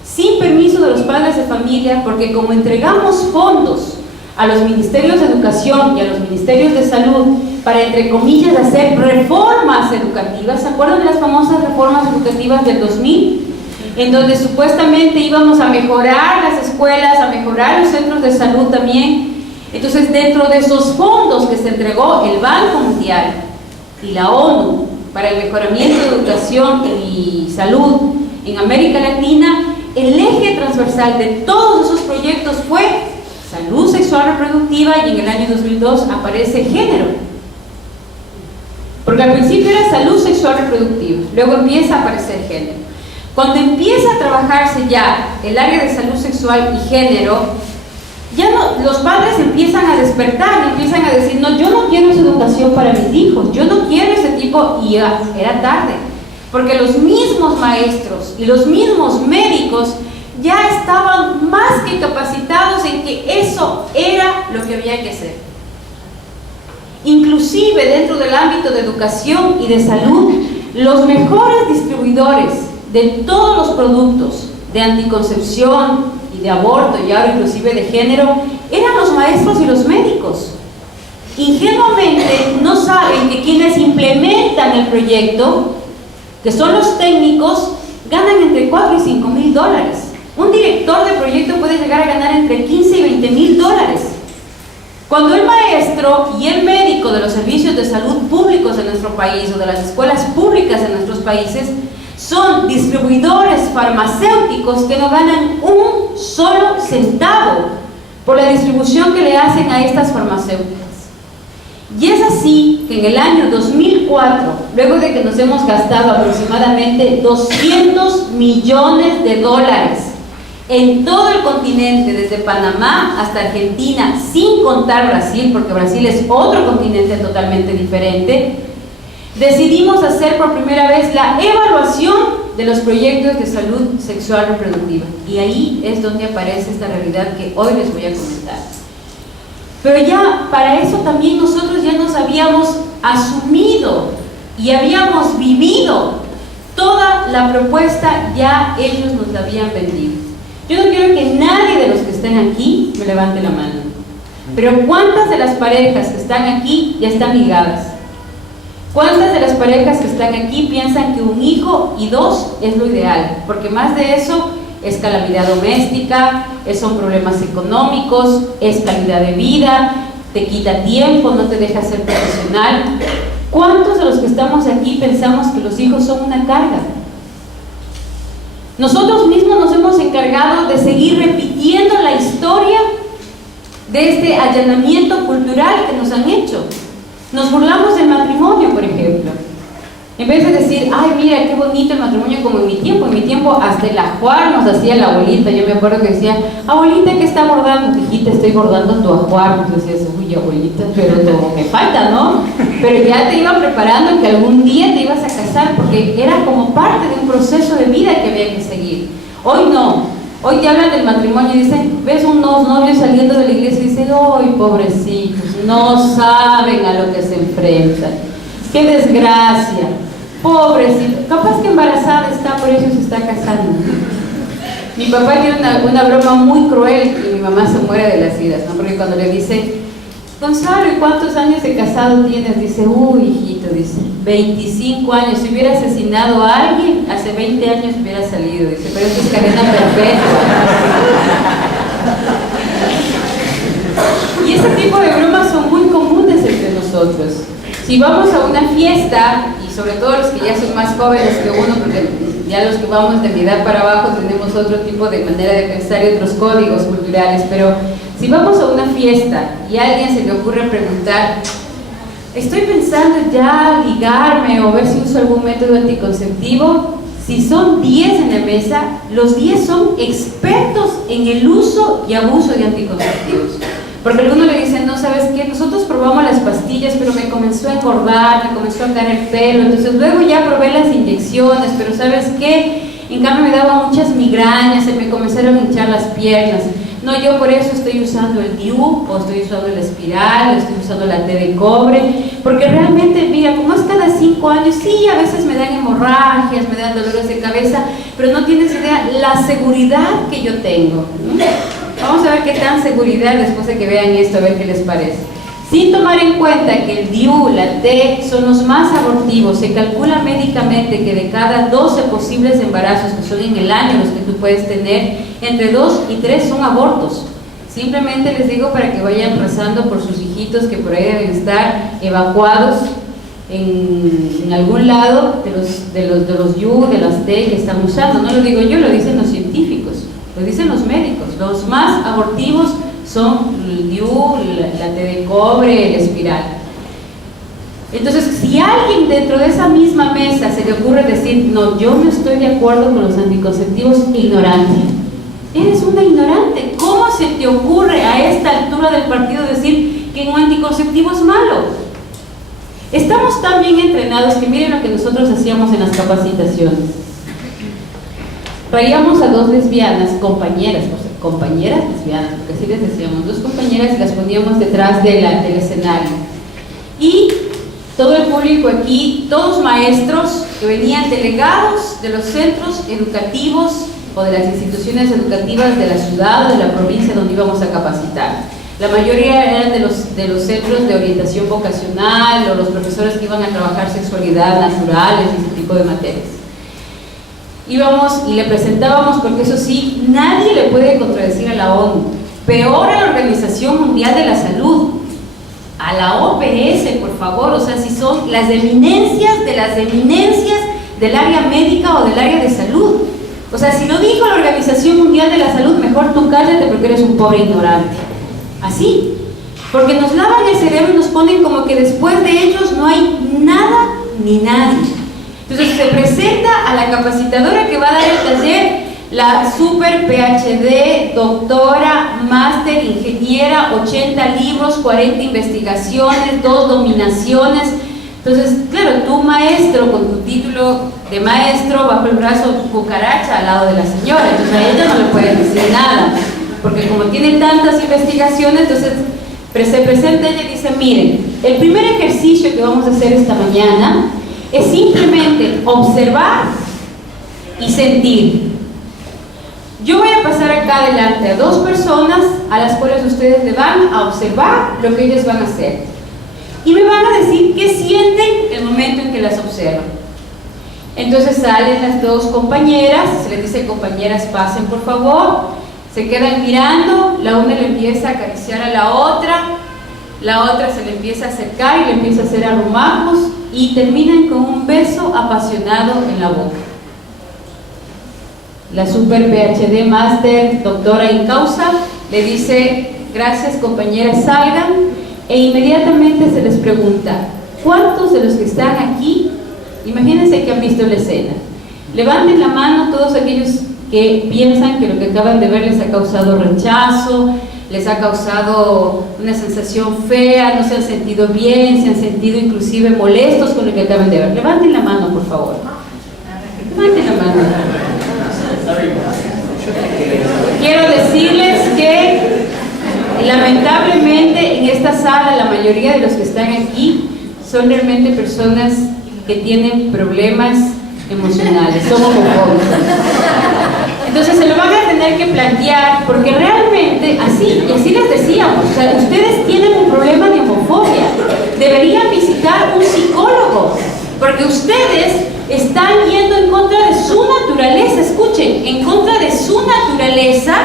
sin permiso de los padres de familia, porque como entregamos fondos a los ministerios de educación y a los ministerios de salud para, entre comillas, hacer reformas educativas, ¿se acuerdan de las famosas reformas educativas del 2000? En donde supuestamente íbamos a mejorar las escuelas, a mejorar los centros de salud también. Entonces, dentro de esos fondos que se entregó el Banco Mundial y la ONU para el mejoramiento de educación y salud en América Latina, el eje transversal de todos esos proyectos fue salud sexual reproductiva, y en el año 2002 aparece género. Porque al principio era salud sexual reproductiva, luego empieza a aparecer género. Cuando empieza a trabajarse ya el área de salud sexual y género, ya no, los padres empiezan a despertar, empiezan a decir, no, yo no quiero esa educación para mis hijos, yo no quiero ese tipo, y ya era tarde, porque los mismos maestros y los mismos médicos ya estaban más que capacitados en que eso era lo que había que hacer. Inclusive dentro del ámbito de educación y de salud, los mejores distribuidores de todos los productos de anticoncepción y de aborto, y ahora inclusive de género, eran los maestros y los médicos. Ingenuamente no saben que quienes implementan el proyecto, que son los técnicos, ganan entre 4 y 5 mil dólares. Un director de proyecto puede llegar a ganar entre 15 y 20 mil dólares. Cuando el maestro y el médico de los servicios de salud públicos de nuestro país o de las escuelas públicas de nuestros países son distribuidores farmacéuticos que no ganan un solo centavo por la distribución que le hacen a estas farmacéuticas. Y es así que en el año 2004, luego de que nos hemos gastado aproximadamente 200 millones de dólares en todo el continente, desde Panamá hasta Argentina, sin contar Brasil, porque Brasil es otro continente totalmente diferente, decidimos hacer por primera vez la evaluación de los proyectos de salud sexual reproductiva. Y ahí es donde aparece esta realidad que hoy les voy a comentar. Pero ya para eso también nosotros ya nos habíamos asumido y habíamos vivido toda la propuesta, ya ellos nos la habían vendido. Yo no quiero que nadie de los que estén aquí me levante la mano, pero ¿cuántas de las parejas que están aquí ya están ligadas? ¿Cuántas de las parejas que están aquí piensan que 1 hijo y 2 es lo ideal? Porque más de eso es calamidad doméstica, son problemas económicos, es calidad de vida, te quita tiempo, no te deja ser profesional. ¿Cuántos de los que estamos aquí pensamos que los hijos son una carga? Nosotros mismos nos hemos encargado de seguir repitiendo la historia de este allanamiento cultural que nos han hecho. Nos burlamos del matrimonio, por ejemplo. En vez de decir, ay, mira, qué bonito el matrimonio como en mi tiempo hasta el ajuar nos hacía la abuelita. Yo me acuerdo que decía, abuelita, ¿qué está bordando? Hijita, estoy bordando tu ajuar. Y decías, uy, abuelita, pero me falta, ¿no? Pero ya te iban preparando que algún día te ibas a casar, porque era como parte de un proceso de vida que había que seguir. Hoy no. Hoy te hablan del matrimonio y dicen, ves unos novios saliendo de la iglesia y dicen, ¡ay, pobrecitos! No saben a lo que se enfrentan. ¡Qué desgracia! Pobrecito, capaz que embarazada está, por eso se está casando. Mi papá tiene una broma muy cruel y mi mamá se muere de las iras, ¿no? Porque cuando le dice, Gonzalo, ¿y cuántos años de casado tienes? Dice, uy, hijito, dice, 25 años. Si hubiera asesinado a alguien, hace 20 años hubiera salido. Dice, pero esto es cadena perpetua. Y ese tipo de bromas son muy comunes entre nosotros. Si vamos a una fiesta, y sobre todo los que ya son más jóvenes que uno, porque ya los que vamos de mi edad para abajo tenemos otro tipo de manera de pensar y otros códigos culturales, pero si vamos a una fiesta y a alguien se le ocurre preguntar, estoy pensando ya ligarme o ver si uso algún método anticonceptivo, si son 10 en la mesa, los 10 son expertos en el uso y abuso de anticonceptivos. Porque algunos le dicen, no, ¿sabes qué? Nosotros probamos las pastillas, pero me comenzó a engordar, me comenzó a caer el pelo, entonces luego ya probé las inyecciones, pero ¿sabes qué? En cambio me daban muchas migrañas, se me comenzaron a hinchar las piernas. No, yo por eso estoy usando el DIU, o estoy usando la espiral, o estoy usando la T de cobre, porque realmente, mira, como es cada 5 años, sí, a veces me dan hemorragias, me dan dolores de cabeza, pero no tienes idea la seguridad que yo tengo, ¿no? Vamos a ver qué tan seguridad después de que vean esto, a ver qué les parece. Sin tomar en cuenta que el DIU, la T, son los más abortivos. Se calcula médicamente que de cada 12 posibles embarazos que son en el año los que tú puedes tener, entre 2 y 3 son abortos. Simplemente les digo para que vayan rezando por sus hijitos que por ahí deben estar evacuados en algún lado de los DIU, de las T que están usando. No lo digo yo, lo dicen los científicos, lo dicen los médicos. Los más abortivos son el DIU, la T de cobre, el espiral. Entonces, si a alguien dentro de esa misma mesa se le ocurre decir, no, yo no estoy de acuerdo con los anticonceptivos, ignorante. Eres una ignorante. ¿Cómo se te ocurre a esta altura del partido decir que un anticonceptivo es malo? Estamos tan bien entrenados que miren lo que nosotros hacíamos en las capacitaciones. Traíamos a 2 lesbianas, compañeras lesbianas, porque así les decíamos, 2 compañeras y las poníamos detrás del escenario. Y todo el público aquí, todos maestros que venían delegados de los centros educativos o de las instituciones educativas de la ciudad o de la provincia donde íbamos a capacitar. La mayoría eran de los centros de orientación vocacional o los profesores que iban a trabajar sexualidad, naturales y ese tipo de materias. Íbamos y le presentábamos, porque eso sí, nadie le puede contradecir a la ONU, peor a la Organización Mundial de la Salud, a la OPS, por favor, o sea, si son las eminencias de las eminencias del área médica o del área de salud. O sea, si lo dijo la Organización Mundial de la Salud, mejor tú cállate porque eres un pobre ignorante. Así, porque nos lavan el cerebro y nos ponen como que después de ellos no hay nada ni nadie. Entonces se presenta a la capacitadora que va a dar el taller, la super PhD, doctora, máster, ingeniera, 80 libros, 40 investigaciones, 2 dominaciones. Entonces, claro, tú maestro con tu título de maestro bajo el brazo, cucaracha al lado de la señora, entonces a ella no le pueden decir nada, porque como tiene tantas investigaciones, entonces se presenta ella y dice, miren, el primer ejercicio que vamos a hacer esta mañana es simplemente observar y sentir. Yo voy a pasar acá adelante a 2 personas a las cuales ustedes le van a observar lo que ellas van a hacer y me van a decir qué sienten el momento en que las observan. Entonces salen las 2 compañeras, se les dice, compañeras, pasen por favor, se quedan mirando, la una le empieza a acariciar a la otra se le empieza a acercar y le empieza a hacer arrumacos y terminan con un beso apasionado en la boca. La super PhD, máster, doctora in causa le dice, gracias compañeras, salgan, e inmediatamente se les pregunta, ¿cuántos de los que están aquí, imagínense que han visto la escena, levanten la mano todos aquellos que piensan que lo que acaban de ver les ha causado rechazo, les ha causado una sensación fea, no se han sentido bien, se han sentido inclusive molestos con lo que acaban de ver? Levanten la mano, por favor. Levanten la mano. Quiero decirles que lamentablemente en esta sala la mayoría de los que están aquí son realmente personas que tienen problemas emocionales, son homofóbicos. Entonces se lo van a tener que plantear, porque realmente así, y así les decíamos, o sea, ustedes tienen un problema de homofobia, deberían visitar un psicólogo, porque ustedes están yendo en contra de su naturaleza, escuchen, en contra de su naturaleza,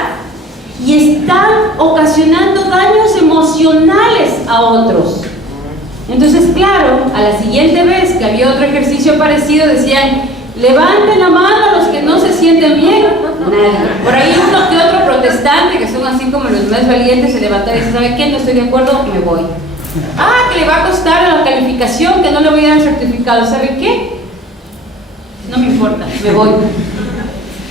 y están ocasionando daños emocionales a otros. Entonces, claro, a la siguiente vez que había otro ejercicio parecido, decían: levanten la mano a los que no se sienten bien. Nadie. Por ahí uno que otro protestante, que son así como los más valientes, se levanta y dice: ¿sabe qué? No estoy de acuerdo, me voy. Ah, que le va a costar la calificación, que no le voy a dar certificado. ¿Sabe qué? No me importa, me voy.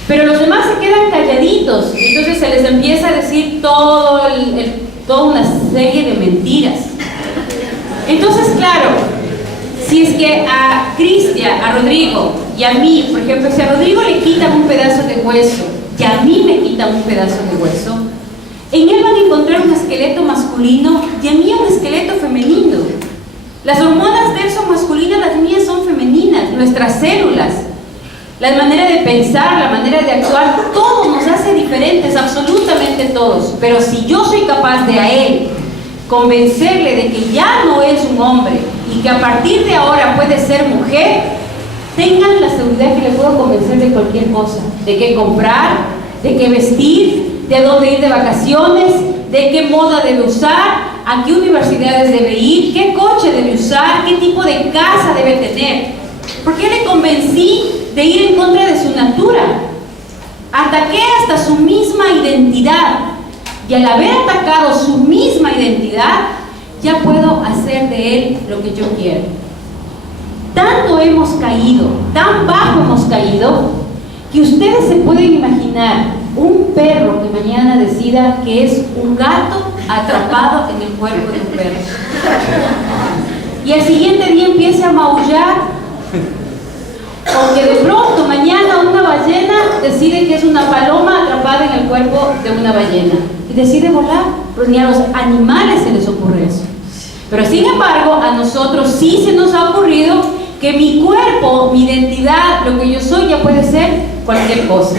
Pero los demás se quedan calladitos, entonces se les empieza a decir toda una serie de mentiras. Entonces, claro, si es que a Cristian, a Rodrigo y a mí, por ejemplo, si a Rodrigo le quitan un pedazo de hueso y a mí me quitan un pedazo de hueso, en él van a encontrar un esqueleto masculino y a mí un esqueleto femenino. Las hormonas de él son masculinas, las mías son femeninas, nuestras células, la manera de pensar, la manera de actuar, todo nos hace diferentes, absolutamente todos. Pero si yo soy capaz de a él convencerle de que ya no es un hombre y que a partir de ahora puede ser mujer, tengan la seguridad que le puedo convencer de cualquier cosa, de qué comprar, de qué vestir, de dónde ir de vacaciones, de qué moda debe usar, a qué universidades debe ir, qué coche debe usar, qué tipo de casa debe tener. ¿Por qué le convencí de ir en contra de su natura? Ataqué hasta su misma identidad. Y al haber atacado su misma identidad, ya puedo hacer de él lo que yo quiero. Tanto hemos caído, tan bajo hemos caído, que ustedes se pueden imaginar un perro que mañana decida que es un gato atrapado en el cuerpo de un perro. Y al siguiente día empiece a maullar. O que de pronto mañana una ballena decide que es una paloma atrapada en el cuerpo de una ballena y decide volar, pero ni a los animales se les ocurre eso. Pero sin embargo, a nosotros sí se nos ha ocurrido que mi cuerpo, mi identidad, lo que yo soy ya puede ser cualquier cosa.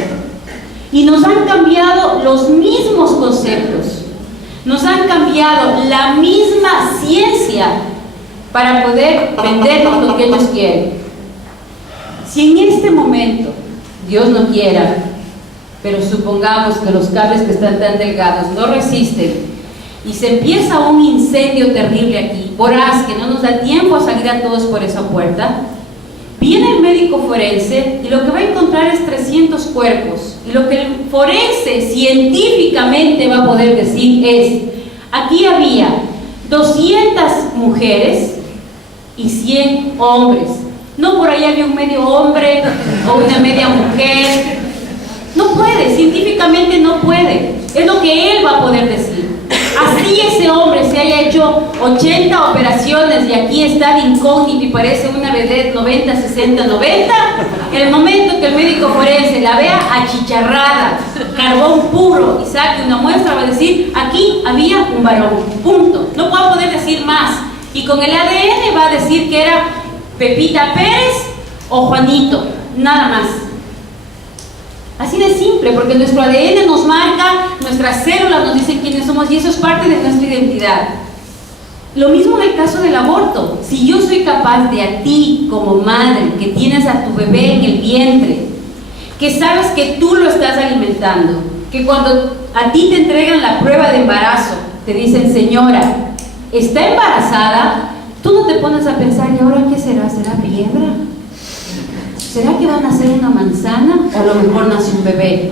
Y nos han cambiado los mismos conceptos, nos han cambiado la misma ciencia para poder vendernos lo que ellos quieren. Si en este momento, Dios no quiera, pero supongamos que los cables que están tan delgados no resisten y se empieza un incendio terrible aquí, voraz, que no nos da tiempo a salir a todos por esa puerta, viene el médico forense y lo que va a encontrar es 300 cuerpos. Y lo que el forense científicamente va a poder decir es: aquí había 200 mujeres y 100 hombres. No por ahí había un medio hombre o una media mujer. No puede, científicamente no puede. Es lo que él va a poder decir. Así ese hombre se haya hecho 80 operaciones y aquí está de incógnito y parece una vedette 90, 60, 90, en el momento que el médico forense la vea achicharrada, carbón puro y saque una muestra, va a decir: aquí había un varón, punto. No va a poder decir más. Y con el ADN va a decir que era Pepita Pérez o Juanito, nada más. Así de simple, porque nuestro ADN nos marca, nuestras células nos dicen quiénes somos y eso es parte de nuestra identidad. Lo mismo en el caso del aborto. Si yo soy capaz de a ti como madre, que tienes a tu bebé en el vientre, que sabes que tú lo estás alimentando, que cuando a ti te entregan la prueba de embarazo, te dicen: señora, está embarazada, tú no te pones a pensar: ¿y ahora qué será? ¿Será piedra? ¿Será que van a hacer una manzana? O a lo mejor nace un bebé.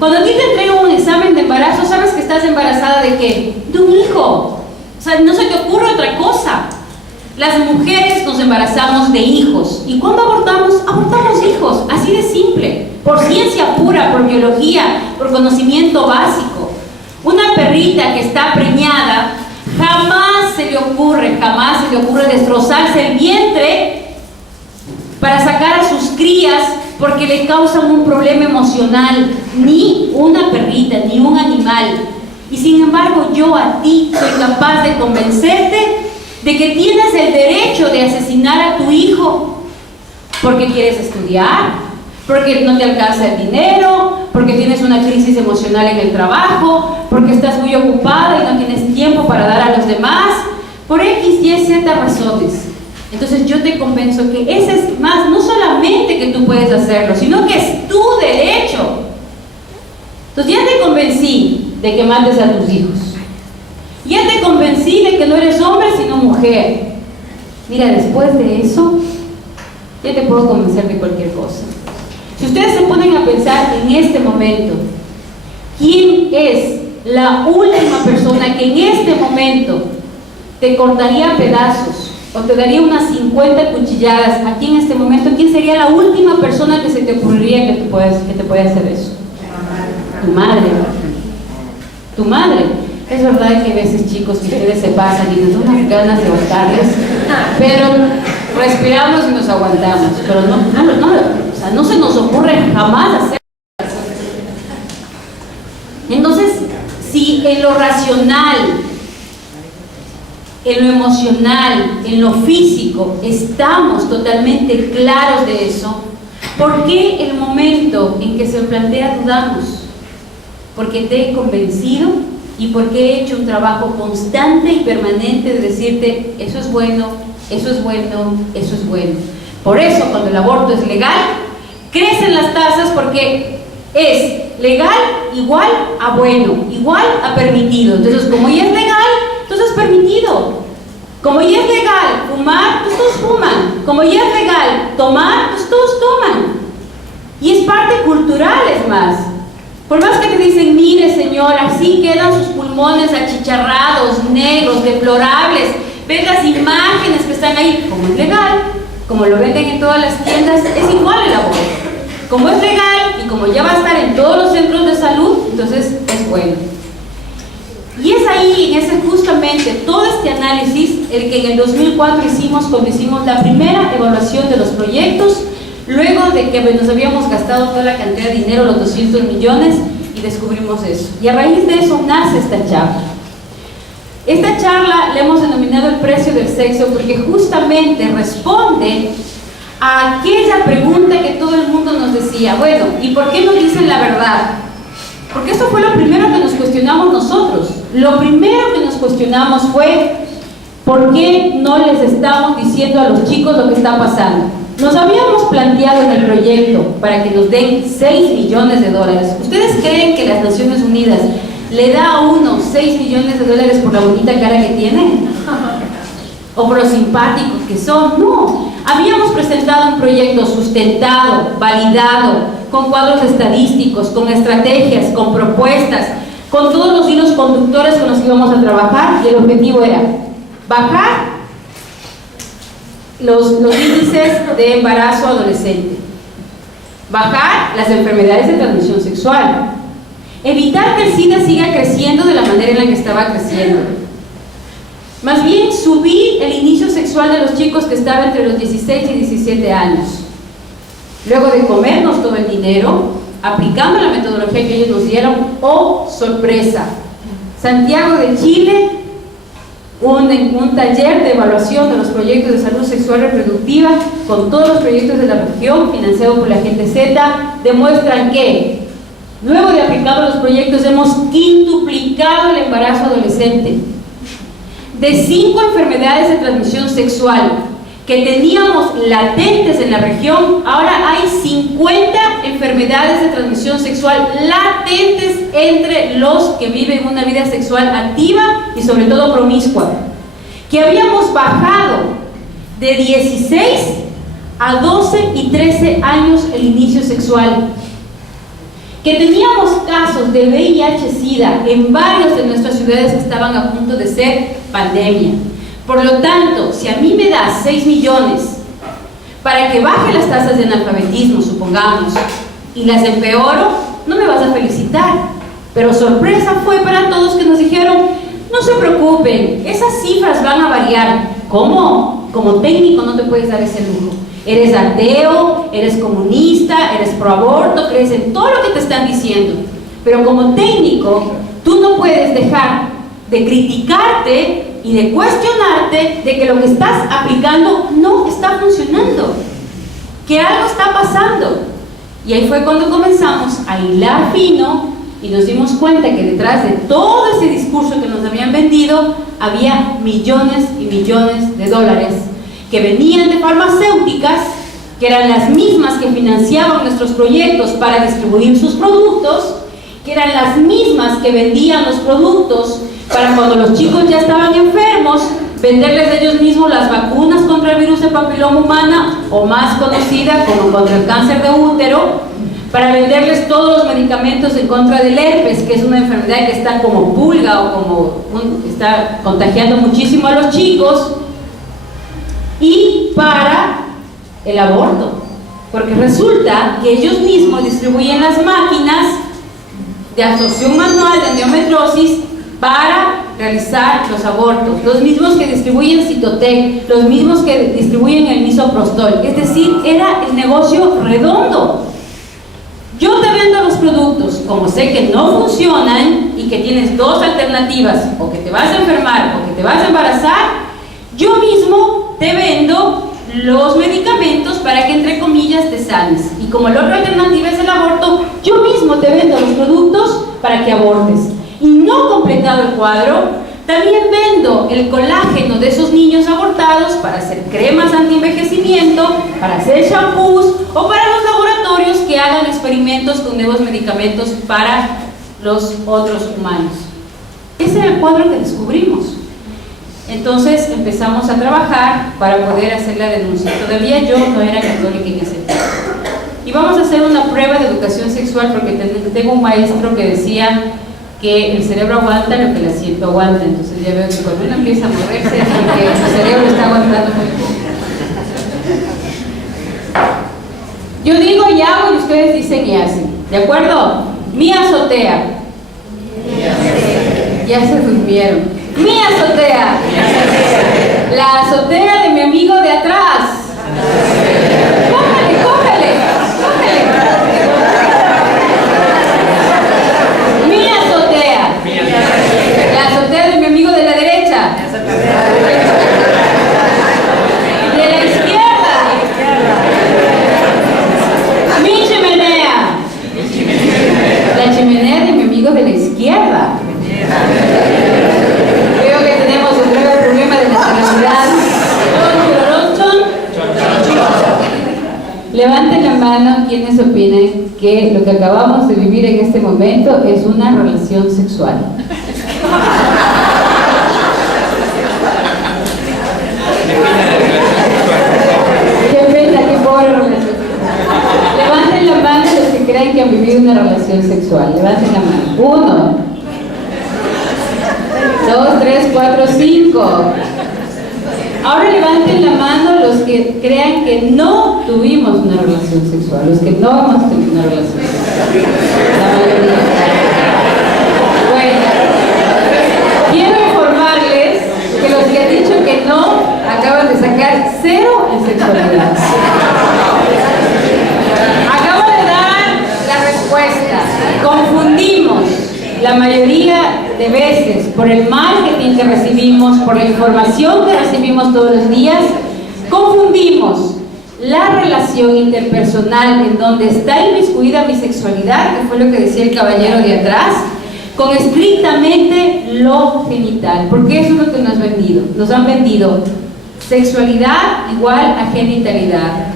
Cuando a ti te entregan un examen de embarazo, ¿sabes que estás embarazada de qué? De un hijo. O sea, no se te ocurre otra cosa. Las mujeres nos embarazamos de hijos. ¿Y cuando abortamos? Abortamos hijos. Así de simple. Por ciencia pura, por biología, por conocimiento básico. Una perrita que está preñada, jamás se le ocurre destrozarse el vientre para sacar a sus crías porque le causan un problema emocional. Ni una perrita, ni un animal. Y sin embargo, yo a ti soy capaz de convencerte de que tienes el derecho de asesinar a tu hijo porque quieres estudiar, porque no te alcanza el dinero, porque tienes una crisis emocional en el trabajo, porque estás muy ocupada y no tienes tiempo para dar a los demás, por X, Y, Z razones. Entonces yo te convenzo que ese es más, no solamente que tú puedes hacerlo, sino que es tu derecho. Entonces ya te convencí de que mates a tus hijos. Ya te convencí de que no eres hombre sino mujer. Mira, después de eso, ya te puedo convencer de cualquier cosa. Si ustedes se ponen a pensar en este momento, ¿quién es la última persona que en este momento te cortaría a pedazos o te daría unas 50 cuchilladas aquí en este momento? ¿Quién sería la última persona que se te ocurriría que te puede hacer eso? Tu madre. Tu madre. Es verdad que a veces, chicos, que ustedes se pasan y les dan unas ganas de botarles, pero respiramos y nos aguantamos, pero o sea, no se nos ocurre jamás hacer. Entonces, si en lo racional, en lo emocional, en lo físico, estamos totalmente claros de eso, ¿por qué el momento en que se plantea dudamos? Porque te he convencido y porque he hecho un trabajo constante y permanente de decirte, eso es bueno, eso es bueno, eso es bueno. Por eso, cuando el aborto es legal, crecen las tasas porque es legal igual a bueno, igual a permitido. Entonces, como ya es legal, entonces es permitido. Como ya es legal fumar, pues todos fuman. Como ya es legal tomar, pues todos toman. Y es parte cultural, es más. Por más que te dicen, mire señora, así quedan sus pulmones achicharrados, negros, deplorables, ven las imágenes que están ahí, como es legal, como lo venden en todas las tiendas, es igual el aborto. Como es legal y como ya va a estar en todos los centros de salud, entonces es bueno. Y es ahí, en ese justamente, todo este análisis, el que en el 2004 hicimos cuando hicimos la primera evaluación de los proyectos, luego de que nos habíamos gastado toda la cantidad de dinero, los 200 millones, y descubrimos eso. Y a raíz de eso nace esta charla. Esta charla le hemos denominado el precio del sexo porque justamente responde a aquella pregunta que todo el mundo nos decía, bueno, ¿y por qué no dicen la verdad? Porque esto fue lo primero que nos cuestionamos nosotros. Lo primero que nos cuestionamos fue, ¿por qué no les estamos diciendo a los chicos lo que está pasando? Nos habíamos planteado en el proyecto para que nos den 6 millones de dólares. ¿Ustedes creen que las Naciones Unidas le da a uno 6 millones de dólares por la bonita cara que tienen? ¿O por lo simpáticos que son? No. Habíamos presentado un proyecto sustentado, validado, con cuadros estadísticos, con estrategias, con propuestas, con todos los hilos conductores con los que íbamos a trabajar, y el objetivo era bajar los índices de embarazo adolescente, bajar las enfermedades de transmisión sexual, evitar que el SIDA siga creciendo de la manera en la que estaba creciendo, más bien subir el inicio sexual de los chicos que estaban entre los 16 y 17 años. Luego de comernos todo el dinero, aplicando la metodología que ellos nos dieron, ¡oh sorpresa! Santiago de Chile, un taller de evaluación de los proyectos de salud sexual reproductiva con todos los proyectos de la región, financiado por la Agente Z, demuestran que luego de aplicar los proyectos hemos quintuplicado el embarazo adolescente. De 5 enfermedades de transmisión sexual que teníamos latentes en la región, ahora hay 50 enfermedades de transmisión sexual latentes entre los que viven una vida sexual activa y sobre todo promiscua, que habíamos bajado de 16 a 12 y 13 años el inicio sexual, que teníamos casos de VIH-Sida en varias de nuestras ciudades que estaban a punto de ser pandemia. Por lo tanto, si a mí me das 6 millones para que baje las tasas de analfabetismo, supongamos, y las empeoro, no me vas a felicitar. Pero sorpresa fue para todos que nos dijeron, no se preocupen, esas cifras van a variar. ¿Cómo? Como técnico no te puedes dar ese lujo. Eres ateo, eres comunista, eres pro aborto, crees en todo lo que te están diciendo. Pero como técnico, tú no puedes dejar de criticarte y de cuestionarte de que lo que estás aplicando no está funcionando, que algo está pasando. Y ahí fue cuando comenzamos a hilar fino y nos dimos cuenta que detrás de todo ese discurso que nos habían vendido había millones y millones de dólares que venían de farmacéuticas, que eran las mismas que financiaban nuestros proyectos para distribuir sus productos, que eran las mismas que vendían los productos para cuando los chicos ya estaban enfermos, venderles ellos mismos las vacunas contra el virus de papiloma humana, o más conocida como contra el cáncer de útero, para venderles todos los medicamentos en contra del herpes, que es una enfermedad que está como pulga o está contagiando muchísimo a los chicos, y para el aborto, porque resulta que ellos mismos distribuyen las máquinas de absorción manual de endometriosis para realizar los abortos, los mismos que distribuyen Cytotec, los mismos que distribuyen el misoprostol. Es decir, era el negocio redondo. Yo te vendo los productos, como sé que no funcionan y que tienes dos alternativas, o que te vas a enfermar o que te vas a embarazar, yo mismo te vendo los medicamentos para que, entre comillas, te sanes. Y como la otra alternativa es el aborto, yo mismo te vendo los productos para que abortes. Y no completado el cuadro, también vendo el colágeno de esos niños abortados para hacer cremas anti-envejecimiento, para hacer shampoos o para los laboratorios que hagan experimentos con nuevos medicamentos para los otros humanos. Ese era el cuadro que descubrimos. Entonces empezamos a trabajar para poder hacer la denuncia. Todavía yo no era católica en ese tiempo. Y vamos a hacer una prueba de educación sexual porque tengo un maestro que decía que el cerebro aguanta lo que el asiento aguanta. Entonces ya veo que cuando uno empieza a moverse es porque el cerebro está aguantando muy poco. Yo digo y hago y ustedes dicen y hacen. ¿De acuerdo? Mi azotea. Ya se durmieron. Mi azotea. La azotea de mi amigo de atrás. Cógele, cógele, cógele. Mi azotea. La azotea de mi amigo de la derecha. De la izquierda. Mi chimenea. La chimenea de mi amigo de la izquierda. Veo que tenemos un grave problema de nacionalidad. Levanten la mano quienes opinen que lo que acabamos de vivir en este momento es una relación sexual. Qué pena, qué pobre relación sexual. Levanten la mano los que creen que han vivido una relación sexual. Levanten la mano. 1, 2, 3, 4, 5. Ahora levanten la mano los que crean que no tuvimos una relación sexual, los que no hemos tenido una relación sexual. La mayoría. Bueno, quiero informarles que los que han dicho que no acaban de sacar 0 en sexualidad. Acabo de dar la respuesta. Confundimos la mayoría de veces por el marketing que recibimos, por la información que recibimos todos los días, confundimos la relación interpersonal en donde está inmiscuida mi sexualidad, que fue lo que decía el caballero de atrás, con estrictamente lo genital, porque eso es lo que nos han vendido. Nos han vendido sexualidad igual a genitalidad.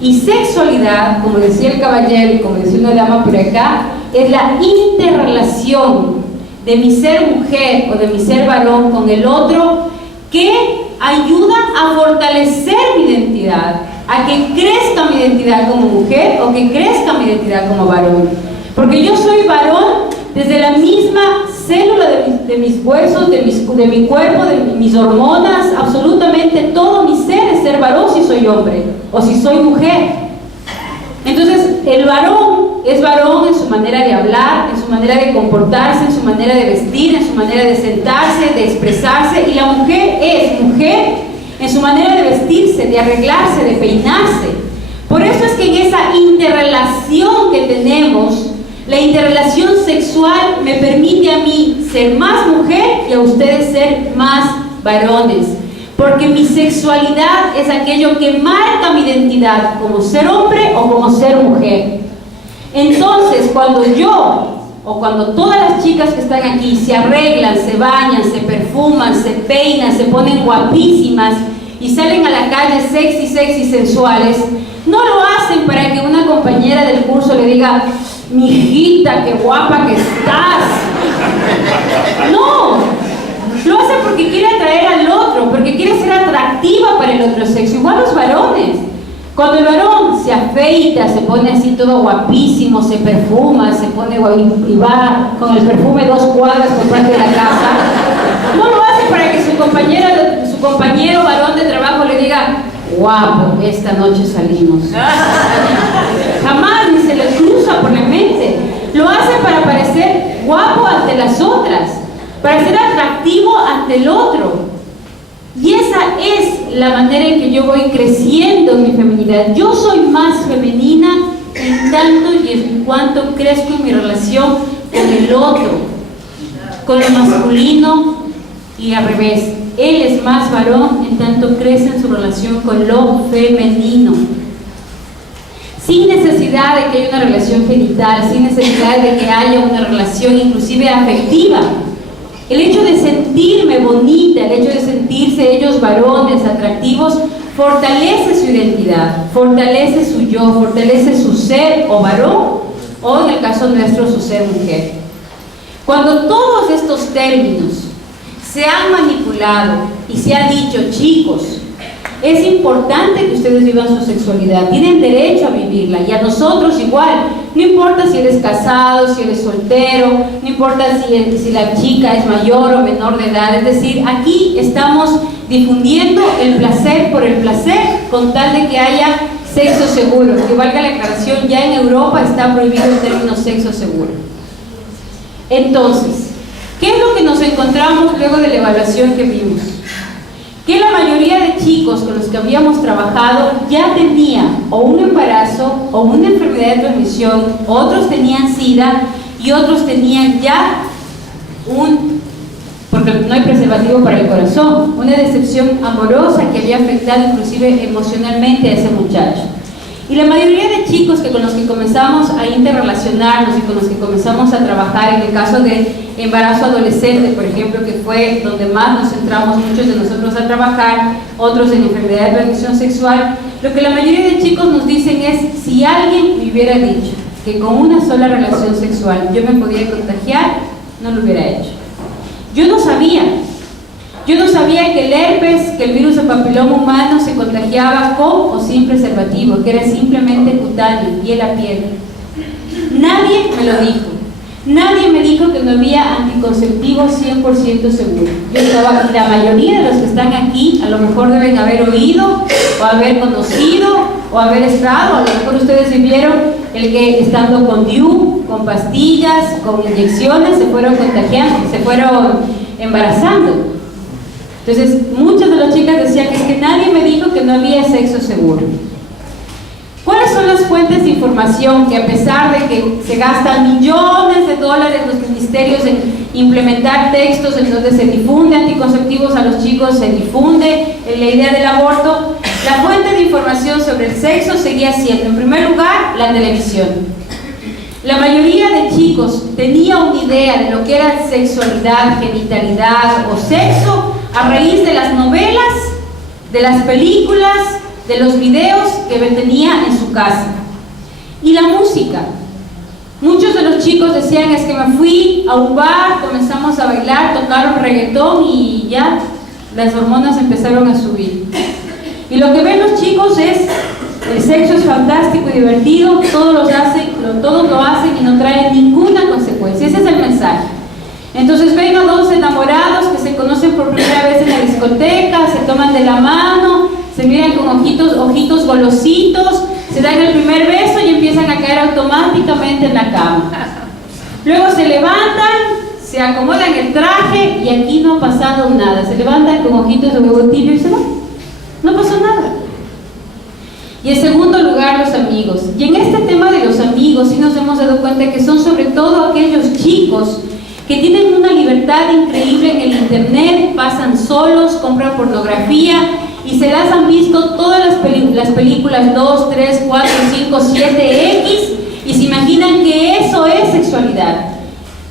Y sexualidad, como decía el caballero y como decía una dama por acá, es la interrelación de mi ser mujer o de mi ser varón con el otro, que ayuda a fortalecer mi identidad, a que crezca mi identidad como mujer o que crezca mi identidad como varón. Porque yo soy varón desde la misma célula de mis huesos, de mi cuerpo, de mis hormonas, absolutamente todo mi ser es ser varón si soy hombre o si soy mujer. Entonces, el varón es varón en su manera de hablar, en su manera de comportarse, en su manera de vestir, en su manera de sentarse, de expresarse, y la mujer es mujer en su manera de vestirse, de arreglarse, de peinarse. Por eso es que en esa interrelación que tenemos, la interrelación sexual me permite a mí ser más mujer y a ustedes ser más varones. Porque mi sexualidad es aquello que marca mi identidad como ser hombre o como ser mujer. Entonces, cuando yo o cuando todas las chicas que están aquí se arreglan, se bañan, se perfuman, se peinan, se ponen guapísimas y salen a la calle sexy, sensuales, no lo hacen para que una compañera del curso le diga: mijita, qué guapa que estás. No, lo hace porque quiere atraer al otro, porque quiere ser atractiva para el otro sexo. Igual los varones. Cuando el varón se afeita, se pone así todo guapísimo, se perfuma, se pone y va con el perfume 2 cuadras por parte de la casa, no lo hace para que su compañero varón de trabajo le diga: guapo, esta noche salimos. Jamás, ni se le cruza por la mente. Lo hace para parecer guapo ante las otras, para ser atractivo ante el otro. Y esa es la manera en que yo voy creciendo en mi feminidad. Yo soy más femenina en tanto y en cuanto crezco en mi relación con el otro, con lo masculino, y al revés. Él es más varón en tanto crece en su relación con lo femenino. Sin necesidad de que haya una relación genital, sin necesidad de que haya una relación inclusive afectiva. El hecho de sentirme bonita, el hecho de sentirse ellos varones atractivos, fortalece su identidad, fortalece su yo, fortalece su ser o varón, o en el caso nuestro, su ser mujer. Cuando todos estos términos se han manipulado y se ha dicho: chicos, es importante que ustedes vivan su sexualidad, tienen derecho a vivirla, y a nosotros igual, no importa si eres casado, si eres soltero, no importa si la chica es mayor o menor de edad, es decir, aquí estamos difundiendo el placer por el placer, con tal de que haya sexo seguro. Que valga la aclaración, ya en Europa está prohibido el término sexo seguro. Entonces, ¿qué es lo que nos encontramos luego de la evaluación que vimos? Que la mayoría de chicos con los que habíamos trabajado ya tenían o un embarazo o una enfermedad de transmisión, otros tenían SIDA y otros tenían ya porque no hay preservativo para el corazón, una decepción amorosa que había afectado inclusive emocionalmente a ese muchacho. Y la mayoría de chicos con los que comenzamos a interrelacionarnos y con los que comenzamos a trabajar, en el caso de embarazo adolescente, por ejemplo, que fue donde más nos centramos muchos de nosotros a trabajar, otros en enfermedad de transmisión sexual, lo que la mayoría de chicos nos dicen es: si alguien me hubiera dicho que con una sola relación sexual yo me podía contagiar, no lo hubiera hecho. Yo no sabía que el herpes, que el virus del papiloma humano se contagiaba con o sin preservativo, que era simplemente cutáneo, piel a piel. Nadie me lo dijo. Nadie me dijo que no había anticonceptivo 100% seguro. Yo estaba, y la mayoría de los que están aquí a lo mejor deben haber oído o haber conocido o haber estado, a lo mejor ustedes vivieron el que estando con DIU, con pastillas, con inyecciones, se fueron contagiando, se fueron embarazando. Entonces, muchas de las chicas decían: es que nadie me dijo que no había sexo seguro. ¿Cuáles son las fuentes de información que, a pesar de que se gastan millones de dólares los ministerios en implementar textos en donde se difunde anticonceptivos a los chicos, se difunde la idea del aborto, la fuente de información sobre el sexo seguía siendo, en primer lugar, la televisión? La mayoría de chicos tenía una idea de lo que era sexualidad, genitalidad o sexo a raíz de las novelas, de las películas, de los videos que tenía en su casa. Y la música. Muchos de los chicos decían: es que me fui a un bar, comenzamos a bailar, tocaron reggaetón y ya las hormonas empezaron a subir. Y lo que ven los chicos es: el sexo es fantástico y divertido, todos lo hacen y no traen ninguna consecuencia. Ese es el mensaje. Entonces ven a dos enamorados que se conocen por primera vez en la discoteca, se toman de la mano, se miran con ojitos golositos, se dan el primer beso y empiezan a caer automáticamente en la cama. Luego se levantan, se acomodan el traje y aquí no ha pasado nada. Se levantan con ojitos de huevo tibio y se van. No pasó nada. Y en segundo lugar, los amigos. Y en este tema de los amigos sí nos hemos dado cuenta que son sobre todo aquellos chicos que tienen una libertad increíble en el internet, pasan solos, compran pornografía y se las han visto todas las películas 2, 3, 4, 5, 7X y se imaginan que eso es sexualidad.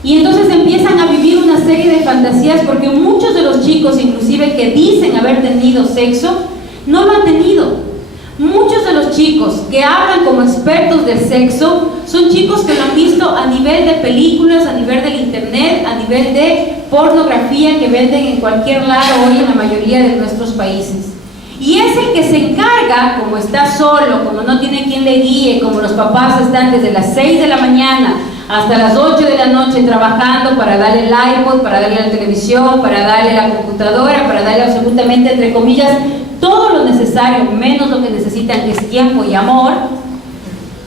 Y entonces empiezan a vivir una serie de fantasías, porque muchos de los chicos, inclusive que dicen haber tenido sexo, no lo han tenido. Muchos de los chicos que hablan como expertos del sexo son chicos que lo han visto a nivel de películas, a nivel del internet, a nivel de pornografía que venden en cualquier lado hoy en la mayoría de nuestros países. Y es el que se encarga, como está solo, como no tiene quien le guíe, como los papás están desde las 6 de la mañana hasta las 8 de la noche trabajando para darle el iPod, para darle la televisión, para darle la computadora, para darle absolutamente, entre comillas, todo lo necesario, menos lo que necesitan, que es tiempo y amor.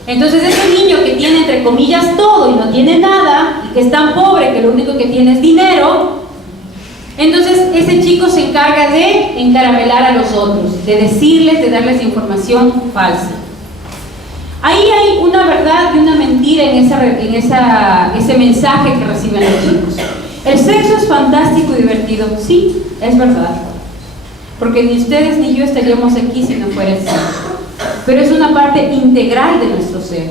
Entonces ese niño que tiene, entre comillas, todo y no tiene nada, y que es tan pobre que lo único que tiene es dinero, entonces ese chico se encarga de encaramelar a los otros, de decirles, de darles información falsa. Ahí hay una verdad y una mentira en ese mensaje que reciben los chicos. ¿El sexo es fantástico y divertido? Sí, es verdad. Porque ni ustedes ni yo estaríamos aquí si no fuera así. Pero es una parte integral de nuestro ser.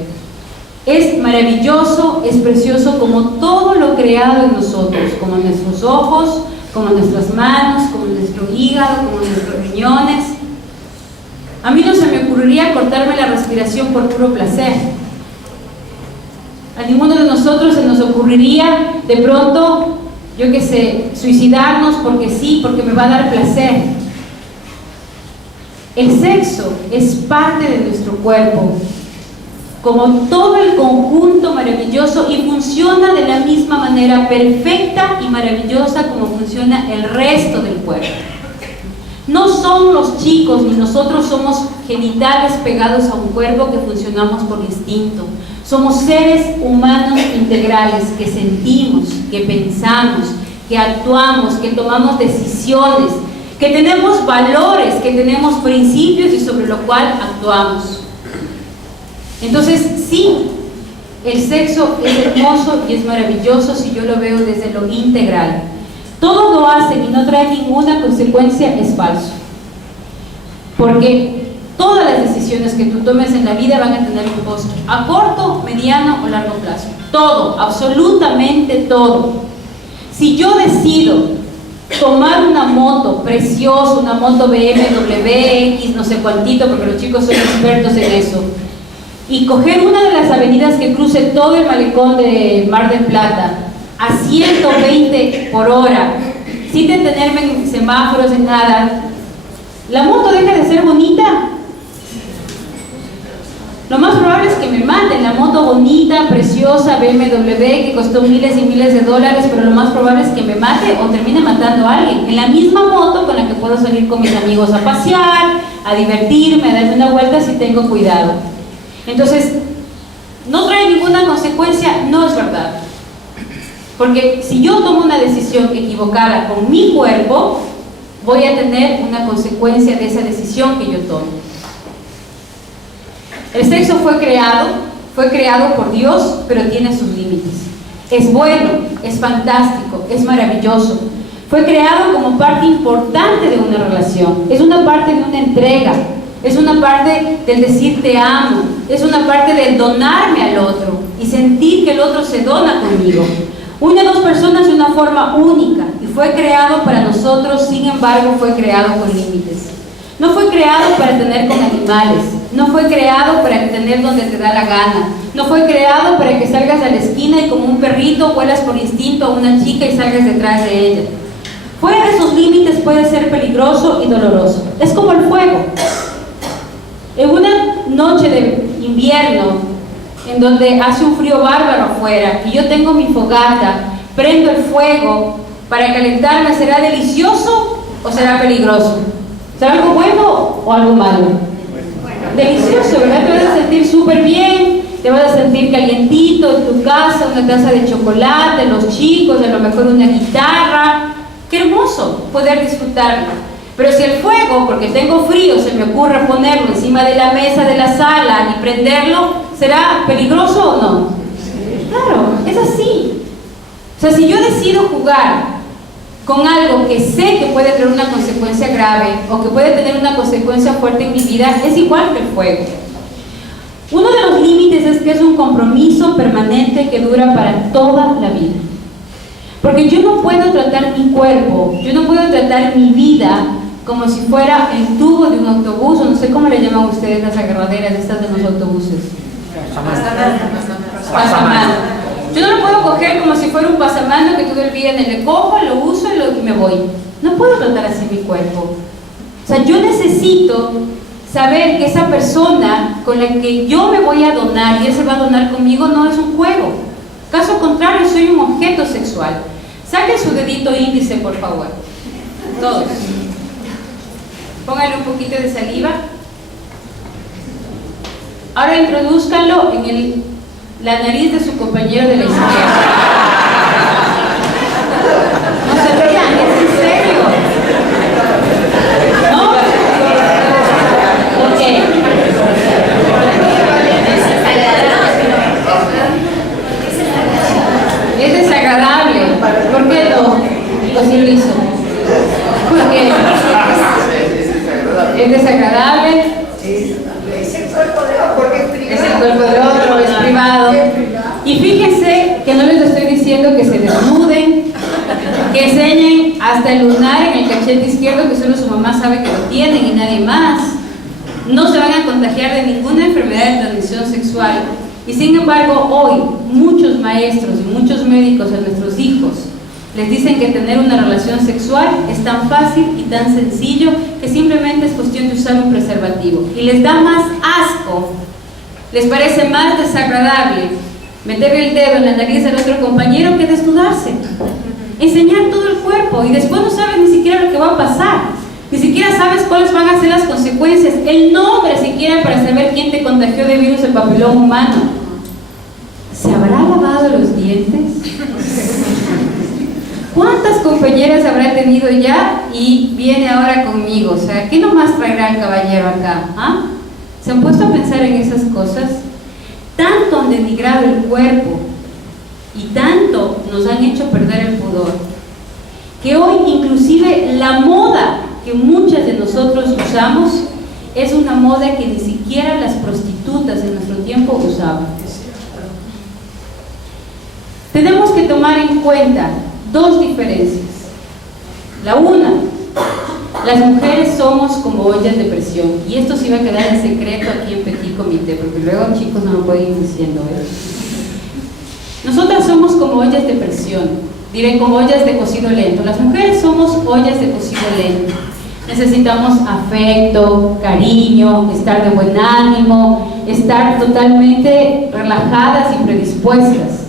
Es maravilloso, es precioso como todo lo creado en nosotros, como nuestros ojos, como nuestras manos, como nuestro hígado, como nuestros riñones. A mí no se me ocurriría cortarme la respiración por puro placer. A ninguno de nosotros se nos ocurriría de pronto, yo qué sé, suicidarnos porque sí, porque me va a dar placer. El sexo es parte de nuestro cuerpo, como todo el conjunto maravilloso, y funciona de la misma manera perfecta y maravillosa como funciona el resto del cuerpo. No son los chicos ni nosotros somos genitales pegados a un cuerpo que funcionamos por instinto. Somos seres humanos integrales que sentimos, que pensamos, que actuamos, que tomamos decisiones, que tenemos valores, que tenemos principios y sobre lo cual actuamos. Entonces, sí, el sexo es hermoso y es maravilloso si yo lo veo desde lo integral. Todos lo hacen y no trae ninguna consecuencia, es falso. Porque todas las decisiones que tú tomes en la vida van a tener un costo, a corto, mediano o largo plazo. Todo, absolutamente todo. Si yo decido tomar una moto preciosa, una moto BMW X, no sé cuántito, porque los chicos son expertos en eso, y coger una de las avenidas que cruce todo el malecón de Mar del Plata a 120 por hora, sin detenerme en semáforos, en nada, ¿la moto deja de ser bonita? Lo más probable es que me maten. La moto bonita, preciosa, BMW, que costó miles y miles de dólares, pero lo más probable es que me mate o termine matando a alguien. En la misma moto con la que puedo salir con mis amigos a pasear, a divertirme, a darme una vuelta si tengo cuidado. Entonces, ¿no trae ninguna consecuencia? No es verdad. Porque si yo tomo una decisión equivocada con mi cuerpo, voy a tener una consecuencia de esa decisión que yo tomo. El sexo fue creado por Dios, pero tiene sus límites. Es bueno, es fantástico, es maravilloso. Fue creado como parte importante de una relación. Es una parte de una entrega. Es una parte del decir te amo. Es una parte del donarme al otro y sentir que el otro se dona conmigo. Une a dos personas de una forma única y fue creado para nosotros, sin embargo, fue creado con límites. No fue creado para tener con animales, no fue creado para tener donde te da la gana, no fue creado para que salgas a la esquina y como un perrito vuelas por instinto a una chica y salgas detrás de ella. Fuera de esos límites puede ser peligroso y doloroso. Es como el fuego. En una noche de invierno, en donde hace un frío bárbaro afuera y yo tengo mi fogata, prendo el fuego para calentarme, ¿será delicioso o será peligroso? ¿Será algo bueno o algo malo? Delicioso, ¿verdad? Te vas a sentir súper bien, te vas a sentir calientito en tu casa, una taza de chocolate, los chicos, a lo mejor una guitarra. ¡Qué hermoso poder disfrutarlo! Pero si el fuego, porque tengo frío, se me ocurre ponerlo encima de la mesa de la sala y prenderlo, ¿será peligroso o no? Claro, es así. O sea, si yo decido jugar con algo que sé que puede tener una consecuencia grave o que puede tener una consecuencia fuerte en mi vida, es igual que el fuego. Uno de los límites límites es que es un compromiso permanente que dura para toda la vida. Porque yo no puedo tratar mi cuerpo, yo no puedo tratar mi vida como si fuera el tubo de un autobús, o no sé cómo le llaman ustedes las agarraderas estas de los autobuses. Pasamano. Yo no lo puedo coger como si fuera un pasamano que todo el día le cojo, lo uso y me voy. No puedo tratar así mi cuerpo. O sea, yo necesito saber que esa persona con la que yo me voy a donar y él se va a donar conmigo no es un juego. Caso contrario, soy un objeto sexual. Saquen su dedito índice, por favor. Todos. Pónganle un poquito de saliva. Ahora introdúzcanlo en la nariz de su compañero de la izquierda. No se rían, es en serio. ¿No? Ok. Es desagradable. ¿Por qué no? O sí lo hizo. ¿Por qué? Es desagradable. Es el cuerpo de otro, porque es privado. Es el cuerpo del otro, es privado. Y fíjense que no les estoy diciendo que se desnuden, que enseñen hasta el lunar en el cachete izquierdo, que solo su mamá sabe que lo tienen y nadie más. No se van a contagiar de ninguna enfermedad de transmisión sexual. Y sin embargo, hoy muchos maestros y muchos médicos a nuestros hijos les dicen que tener una relación sexual es tan fácil y tan sencillo que simplemente es cuestión de usar un preservativo. Y les da más asco, les parece más desagradable meterle el dedo en la nariz del otro compañero que desnudarse, enseñar todo el cuerpo y después no sabes ni siquiera lo que va a pasar, ni siquiera sabes cuáles van a ser las consecuencias, el nombre siquiera para saber quién te contagió de virus del papiloma humano. ¿Se habrá lavado los dientes? ¿Cuántas compañeras habrá tenido ya y viene ahora conmigo? O sea, ¿qué nomás traerá el caballero acá? ¿Ah? ¿Se han puesto a pensar en esas cosas? Tanto han denigrado el cuerpo y tanto nos han hecho perder el pudor, que hoy inclusive la moda que muchas de nosotros usamos es una moda que ni siquiera las prostitutas en nuestro tiempo usaban. Tenemos que tomar en cuenta dos diferencias. La una, las mujeres somos como ollas de presión, y esto sí va a quedar en secreto aquí en Petit Comité, porque luego chicos no lo pueden ir diciendo. Nosotras somos como ollas de presión, diré como ollas de cocido lento. Las mujeres somos ollas de cocido lento. Necesitamos afecto, cariño, estar de buen ánimo, estar totalmente relajadas y predispuestas.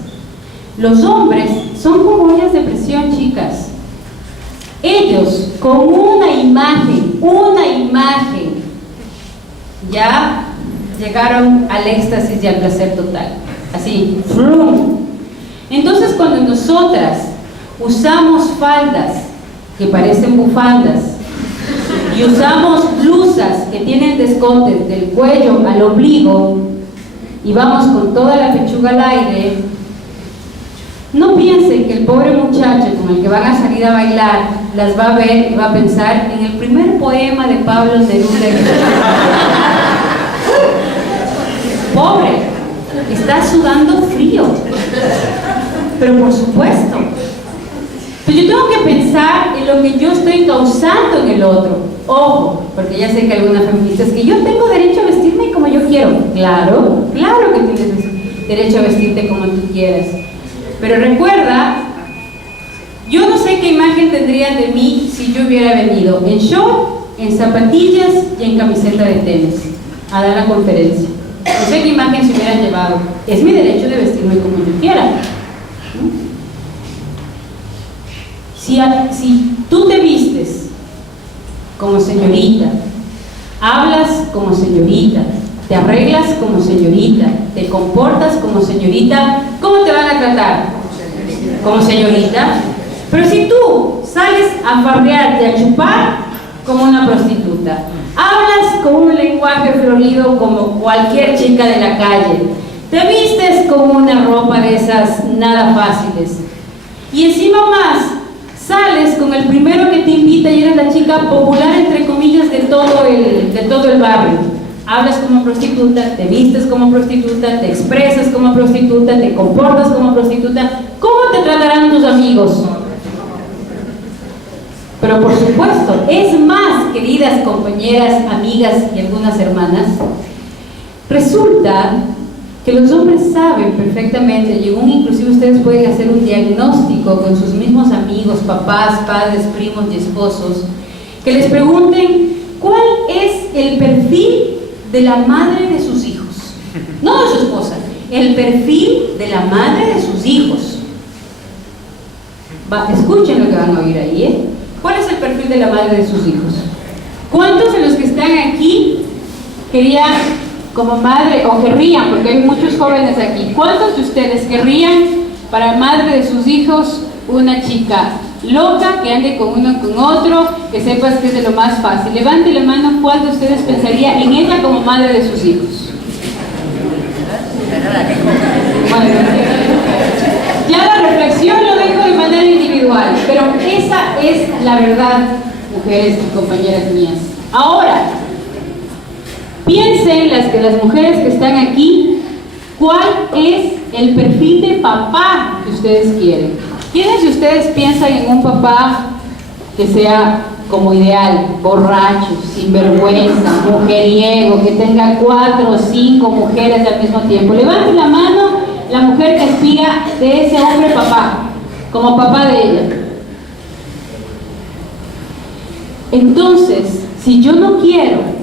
Los hombres son como ollas de presión, chicas. Ellos con una imagen, ya llegaron al éxtasis y al placer total. Así, ¡frum! Entonces cuando nosotras usamos faldas que parecen bufandas y usamos blusas que tienen descotes del cuello al ombligo y vamos con toda la pechuga al aire, no piensen que el pobre muchacho con el que van a salir a bailar las va a ver y va a pensar en el primer poema de Pablo Neruda. Pobre, está sudando frío, pero por supuesto. Pero yo tengo que pensar en lo que yo estoy causando en el otro. Ojo, porque ya sé que algunas feministas que yo tengo derecho a vestirme como yo quiero. Claro, claro que tienes derecho a vestirte como tú quieras. Pero recuerda, yo no sé qué imagen tendrían de mí si yo hubiera venido en short, en zapatillas y en camiseta de tenis a dar la conferencia. No sé qué imagen se hubieran llevado. Es mi derecho de vestirme como yo quiera. Si tú te vistes como señorita, hablas como señorita, te arreglas como señorita, te comportas como señorita, ¿cómo te van a tratar? Como señorita. Pero si tú sales a farrear y a chupar, como una prostituta, hablas con un lenguaje florido como cualquier chica de la calle, te vistes con una ropa de esas nada fáciles, y encima más sales con el primero que te invita y eres la chica popular entre comillas de todo el barrio, hablas como prostituta, te vistes como prostituta, te expresas como prostituta, te comportas como prostituta, ¿cómo te tratarán tus amigos? Pero por supuesto, es más, queridas compañeras, amigas y algunas hermanas, resulta que los hombres saben perfectamente, y inclusive ustedes pueden hacer un diagnóstico con sus mismos amigos, papás, padres, primos y esposos, que les pregunten cuál es el perfil de la madre de sus hijos, no de su esposa, el perfil de la madre de sus hijos. Escuchen lo que van a oír ahí, ¿eh? ¿Cuál es el perfil de la madre de sus hijos? ¿Cuántos de los que están aquí querían como madre, o querrían, porque hay muchos jóvenes aquí, cuántos de ustedes querrían para madre de sus hijos una chica loca, que ande con uno con otro, que sepas que es de lo más fácil? Levante la mano, ¿cuál de ustedes pensaría en ella como madre de sus hijos? Bueno, ya la reflexión lo dejo de manera individual, pero esa es la verdad, mujeres y compañeras mías. Ahora, piensen las mujeres que están aquí, ¿cuál es el perfil de papá que ustedes quieren? ¿Quiénes de ustedes piensan en un papá que sea como ideal, borracho, sinvergüenza, mujeriego, que tenga 4 o 5 mujeres al mismo tiempo? Levanten la mano la mujer que aspira de ese hombre papá, como papá de ella. Entonces, si yo no quiero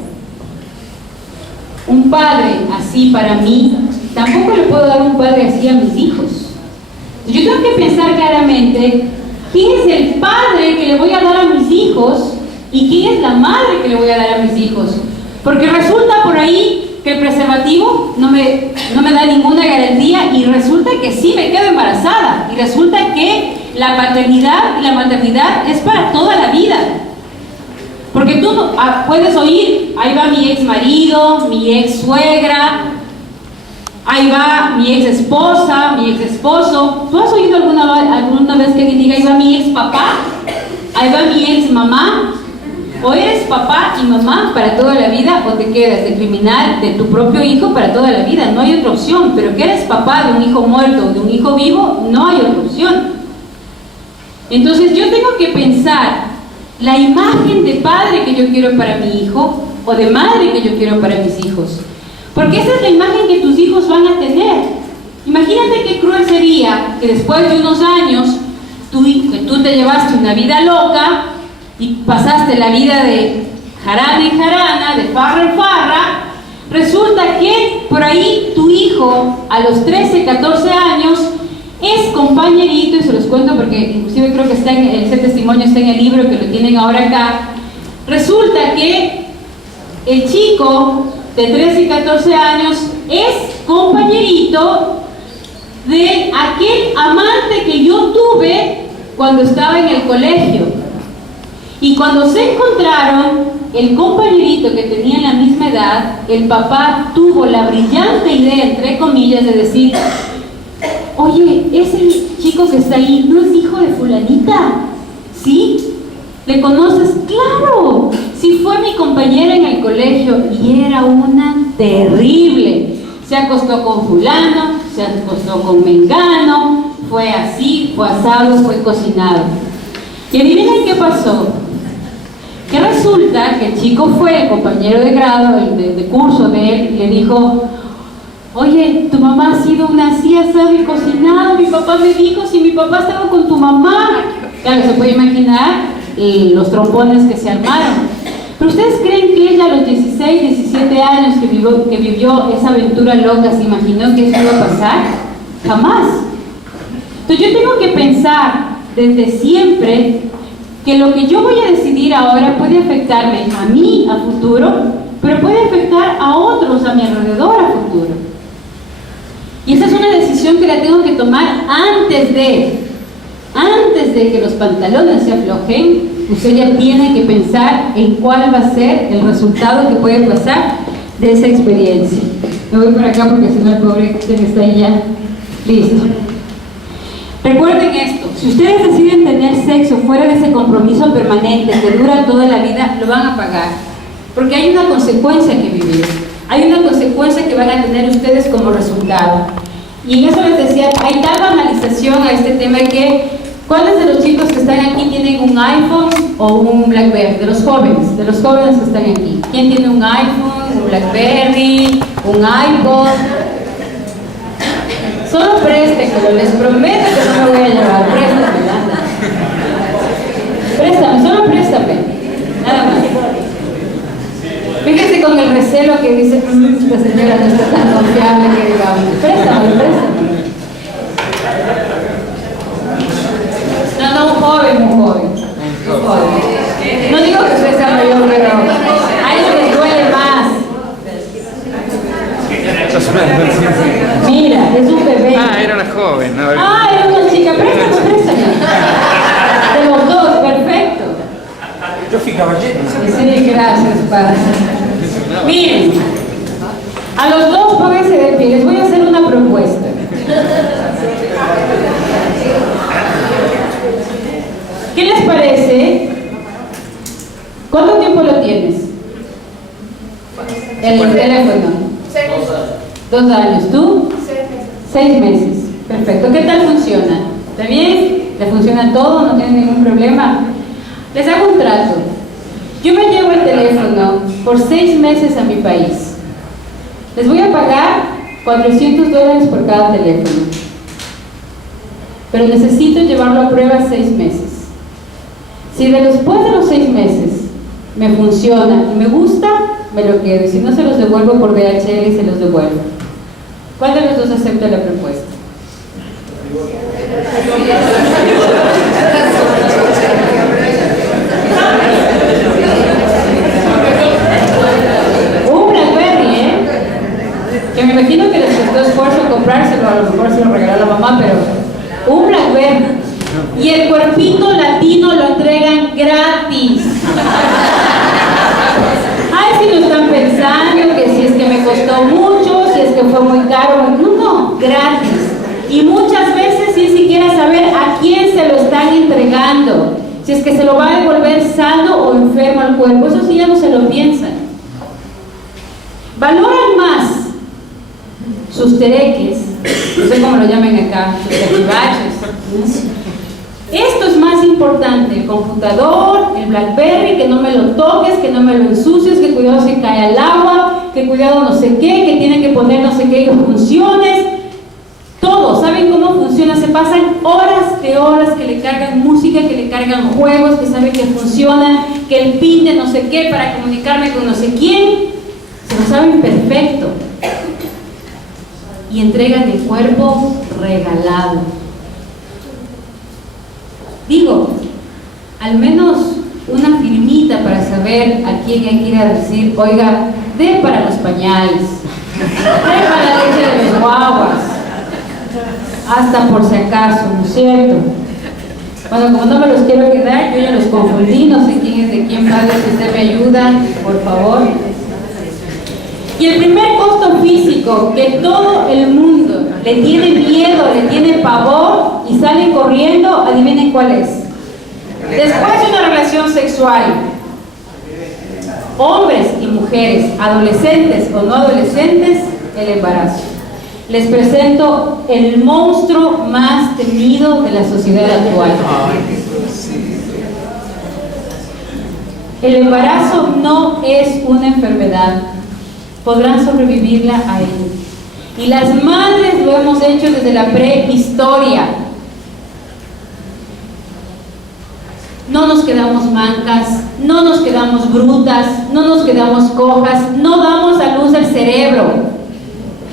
un padre así para mí, tampoco le puedo dar un padre así a mis hijos. Yo tengo que pensar claramente quién es el padre que le voy a dar a mis hijos y quién es la madre que le voy a dar a mis hijos. Porque resulta por ahí que el preservativo no me da ninguna garantía, y resulta que sí me quedo embarazada, y resulta que la paternidad y la maternidad es para toda la vida. Porque tú puedes oír, ahí va mi ex marido, mi ex suegra, ahí va mi ex esposa, mi ex esposo. ¿Tú has oído alguna vez que alguien diga, ahí va mi ex papá, ahí va mi ex mamá? O eres papá y mamá para toda la vida, o te quedas de criminal de tu propio hijo para toda la vida. No hay otra opción. Pero que eres papá de un hijo muerto o de un hijo vivo, no hay otra opción. Entonces yo tengo que pensar la imagen de padre que yo quiero para mi hijo, o de madre que yo quiero para mis hijos, porque esa es la imagen que tus hijos van a tener. Imagínate qué cruel sería que después de unos años que tú te llevaste una vida loca y pasaste la vida de jarana en jarana, de farra en farra. Resulta que por ahí tu hijo a los 13, 14 años es compañerito, y se los cuento porque inclusive creo que ese testimonio está en el libro, que lo tienen ahora acá. Resulta que el chico de 13 y 14 años es compañerito de aquel amante que yo tuve cuando estaba en el colegio. Y cuando se encontraron, el compañerito que tenía la misma edad, el papá tuvo la brillante idea, entre comillas, de decir: oye, ese chico que está ahí, ¿no es hijo de fulanita? ¿Sí? ¿Le conoces? ¡Claro! Sí, fue mi compañera en el colegio y era una terrible. Se acostó con fulano, se acostó con mengano, fue así, fue asado, fue cocinado. Y adivinen qué pasó. Que resulta que el chico fue, el compañero de grado, de curso de él, y le dijo: oye, tu mamá ha sido una así, asado y cocinado. Mi papá me dijo, si mi papá estaba con tu mamá. Claro, se puede imaginar los trompones que se armaron. Pero ustedes creen que ella a los 16, 17 años que vivió esa aventura loca, se imaginó que eso iba a pasar? Jamás. Entonces yo tengo que pensar desde siempre que lo que yo voy a decidir ahora puede afectarme a mí a futuro, pero puede afectar a otros a mi alrededor a futuro. Y esa es una decisión que la tengo que tomar antes de que los pantalones se aflojen. Usted ya tiene que pensar en cuál va a ser el resultado que puede pasar de esa experiencia. Me voy por acá porque si no el pobre que está ahí ya listo. Recuerden esto: si ustedes deciden tener sexo fuera de ese compromiso permanente que dura toda la vida, lo van a pagar, porque hay una consecuencia que vivir. hay una consecuencia que van a tener ustedes como resultado. Y en eso les decía, hay tal banalización a este tema que, ¿cuáles de los chicos que están aquí tienen un iPhone o un BlackBerry? De los jóvenes que están aquí. ¿Quién tiene un iPhone, un BlackBerry, un iPod? Solo préstemelo, les prometo que no me voy a llevar, préstame, solo préstame, nada más. Fíjense con el recelo que dice, esta señora no está tan confiable que digamos, préstame. No, un joven. No digo que usted sea mayor, pero a ellos les duele más. Mira, es un bebé. Era una joven, ¿no? Era una chica, préstame. De los dos, perfecto. Yo fui caballero. Sí, gracias, padre. Miren, a los dos pónganse de pie, les voy a hacer una propuesta. ¿Qué les parece? ¿Cuánto tiempo lo tienes? El teléfono. 2 años. ¿Tú? 6 meses. Perfecto. ¿Qué tal funciona? ¿Está bien? ¿Le funciona todo? ¿No tiene ningún problema? Les hago un trato. Yo me llevo el teléfono por 6 meses a mi país. Les voy a pagar $400 por cada teléfono. Pero necesito llevarlo a prueba 6 meses. Si después de los 6 meses me funciona y me gusta, me lo quedo. Y si no, se los devuelvo por DHL y se los devuelvo. ¿Cuál de los dos acepta la propuesta? Un BlackBerry, que me imagino que les costó esfuerzo comprárselo, a lo mejor se lo regaló la mamá, pero un BlackBerry. Y el cuerpito latino lo entregan gratis. Ay, si no están pensando que si es que me costó mucho, si es que fue muy caro. No, gratis. Y muchas veces sin siquiera saber a quién se lo están entregando. Si es que se lo va a devolver sano o enfermo al cuerpo. Eso sí ya no se lo piensan. Valoran más sus tereques, no sé cómo lo llaman acá, sus cachivaches. Esto es más importante, el computador, el BlackBerry, que no me lo toques, que no me lo ensucies, que cuidado se cae al agua, que cuidado no sé qué, que tiene que poner no sé qué funciones. Todo, ¿saben cómo funciona? Se pasan horas de horas que le cargan música, que le cargan juegos, que saben que funcionan, que el pin de no sé qué para comunicarme con no sé quién. Se lo saben perfecto. Y entregan el cuerpo regalado. Digo, al menos una firmita para saber a quién hay que ir a decir, oiga, dé para los pañales, dé para la leche de los guaguas, hasta por si acaso, ¿no es cierto? Bueno, como no me los quiero quedar, yo ya los confundí, no sé quién es de quién, padre, si usted me ayuda, por favor. Y el primer costo físico que todo el mundo le tiene miedo, le tiene pavor y sale corriendo, adivinen cuál es. Después de una relación sexual, hombres y mujeres, adolescentes o no adolescentes, el embarazo. Les presento el monstruo más temido de la sociedad actual. El embarazo no es una enfermedad. Podrán sobrevivirla a él. Y las madres lo hemos hecho desde la prehistoria. No nos quedamos mancas, no nos quedamos brutas, no nos quedamos cojas, no damos a luz el cerebro,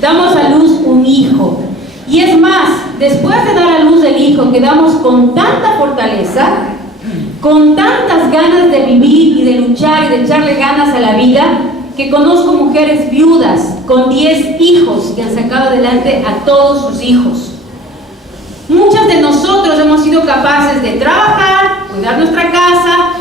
damos a luz un hijo. Y es más, después de dar a luz el hijo, quedamos con tanta fortaleza, con tantas ganas de vivir y de luchar y de echarle ganas a la vida, que conozco mujeres viudas con 10 hijos que han sacado adelante a todos sus hijos. Muchas de nosotros hemos sido capaces de trabajar, cuidar nuestra casa,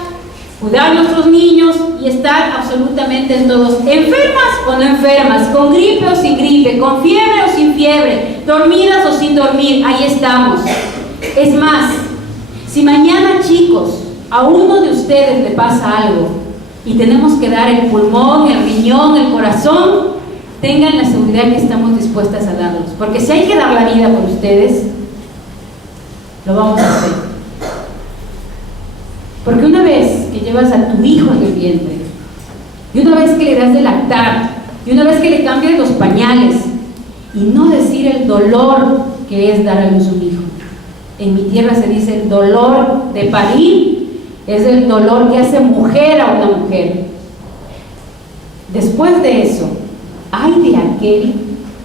cuidar a nuestros niños y estar absolutamente en todos, enfermas o no enfermas, con gripe o sin gripe, con fiebre o sin fiebre, dormidas o sin dormir, ahí estamos. Es más, si mañana, chicos, a uno de ustedes le pasa algo y tenemos que dar el pulmón, el riñón, el corazón, tengan la seguridad que estamos dispuestas a darlos. Porque si hay que dar la vida por ustedes, lo vamos a hacer. Porque una vez que llevas a tu hijo en el vientre, y una vez que le das de lactar, y una vez que le cambias los pañales, y no decir el dolor que es dar a luz un hijo. En mi tierra se dice el dolor de parir, es el dolor que hace mujer a una mujer. Después de eso, ay de aquel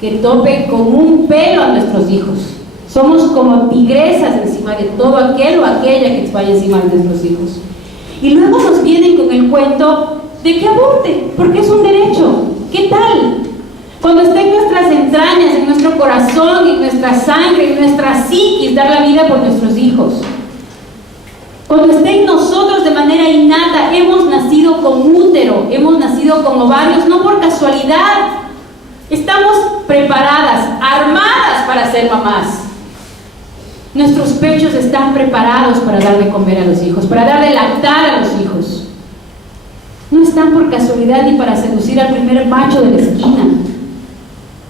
que tope con un pelo a nuestros hijos. Somos como tigresas encima de todo aquel o aquella que vaya encima de nuestros hijos. Y luego nos vienen con el cuento de que aborten, porque es un derecho. ¿Qué tal? Cuando esté en nuestras entrañas, en nuestro corazón, en nuestra sangre, en nuestra psiquis, dar la vida por nuestros hijos. Cuando esté en nosotros de manera innata, hemos nacido con útero, hemos nacido con ovarios, no por casualidad. Estamos preparadas, armadas para ser mamás. Nuestros pechos están preparados para dar de comer a los hijos, para dar de lactar a los hijos. No están por casualidad ni para seducir al primer macho de la esquina.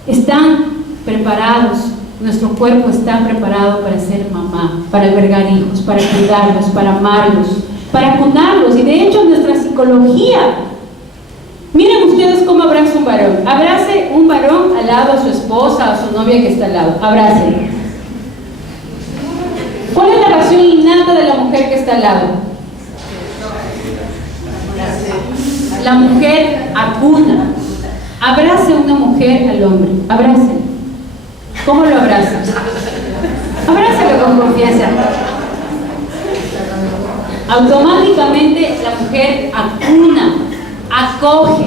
Están preparados, nuestro cuerpo está preparado para ser mamá, para albergar hijos, para cuidarlos, para amarlos, para cunarlos. Y de hecho nuestra psicología, miren ustedes cómo abraza un varón. Abrace un varón al lado a su esposa o a su novia que está al lado. Abrace. ¿Cuál es la reacción innata de la mujer que está al lado? La mujer acuna. Abrace una mujer al hombre. Abrace. ¿Cómo lo abraza? Abrázalo con confianza. Automáticamente la mujer acuna, acoge.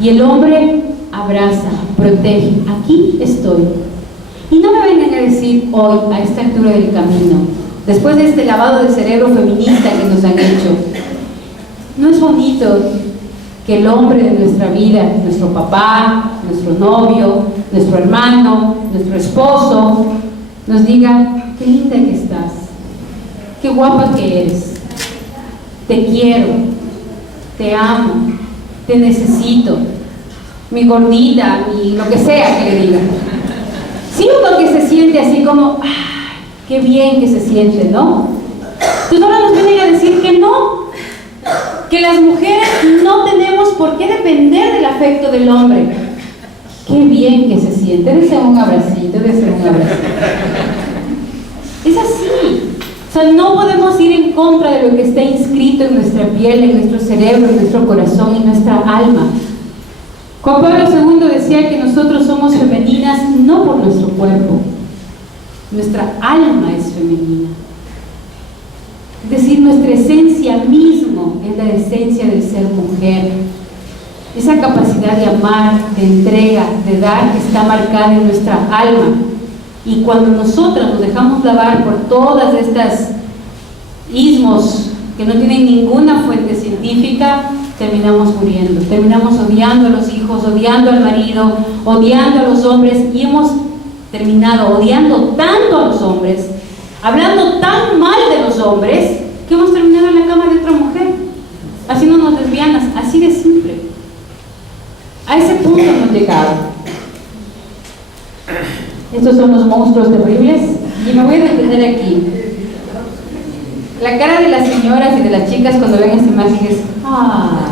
Y el hombre abraza, protege. Aquí estoy. Y no me vengan a decir hoy, a esta altura del camino, después de este lavado de cerebro feminista que nos han hecho, no es bonito que el hombre de nuestra vida, nuestro papá, nuestro novio, nuestro hermano, nuestro esposo, nos diga: qué linda que estás, qué guapa que eres, te quiero, te amo, te necesito, mi gordita, mi lo que sea que le diga. Sí, uno que se siente así como, ¡ay, qué bien que se siente!, ¿no? Entonces ahora nos vienen a decir que no, que las mujeres no tenemos por qué depender del afecto del hombre. Qué bien que se siente, dese un abracito, dese un abracito. Es así. O sea, no podemos ir en contra de lo que está inscrito en nuestra piel, en nuestro cerebro, en nuestro corazón, en nuestra alma. Juan Pablo II decía que nosotros somos femeninas no por nuestro cuerpo, nuestra alma es femenina. Es decir, nuestra esencia mismo es la esencia del ser mujer. Esa capacidad de amar, de entrega, de dar, que está marcada en nuestra alma. Y cuando nosotras nos dejamos lavar por todas estas ismos que no tienen ninguna fuente científica, terminamos muriendo, terminamos odiando a los hijos, odiando al marido, odiando a los hombres, y hemos terminado odiando tanto a los hombres, hablando tan mal de los hombres, que hemos terminado en la cama de otra mujer, haciéndonos lesbianas, así de simple. A ese punto hemos llegado. Estos son los monstruos terribles, y me voy a detener aquí. La cara de las señoras y de las chicas cuando ven esta imagen es ¡ah!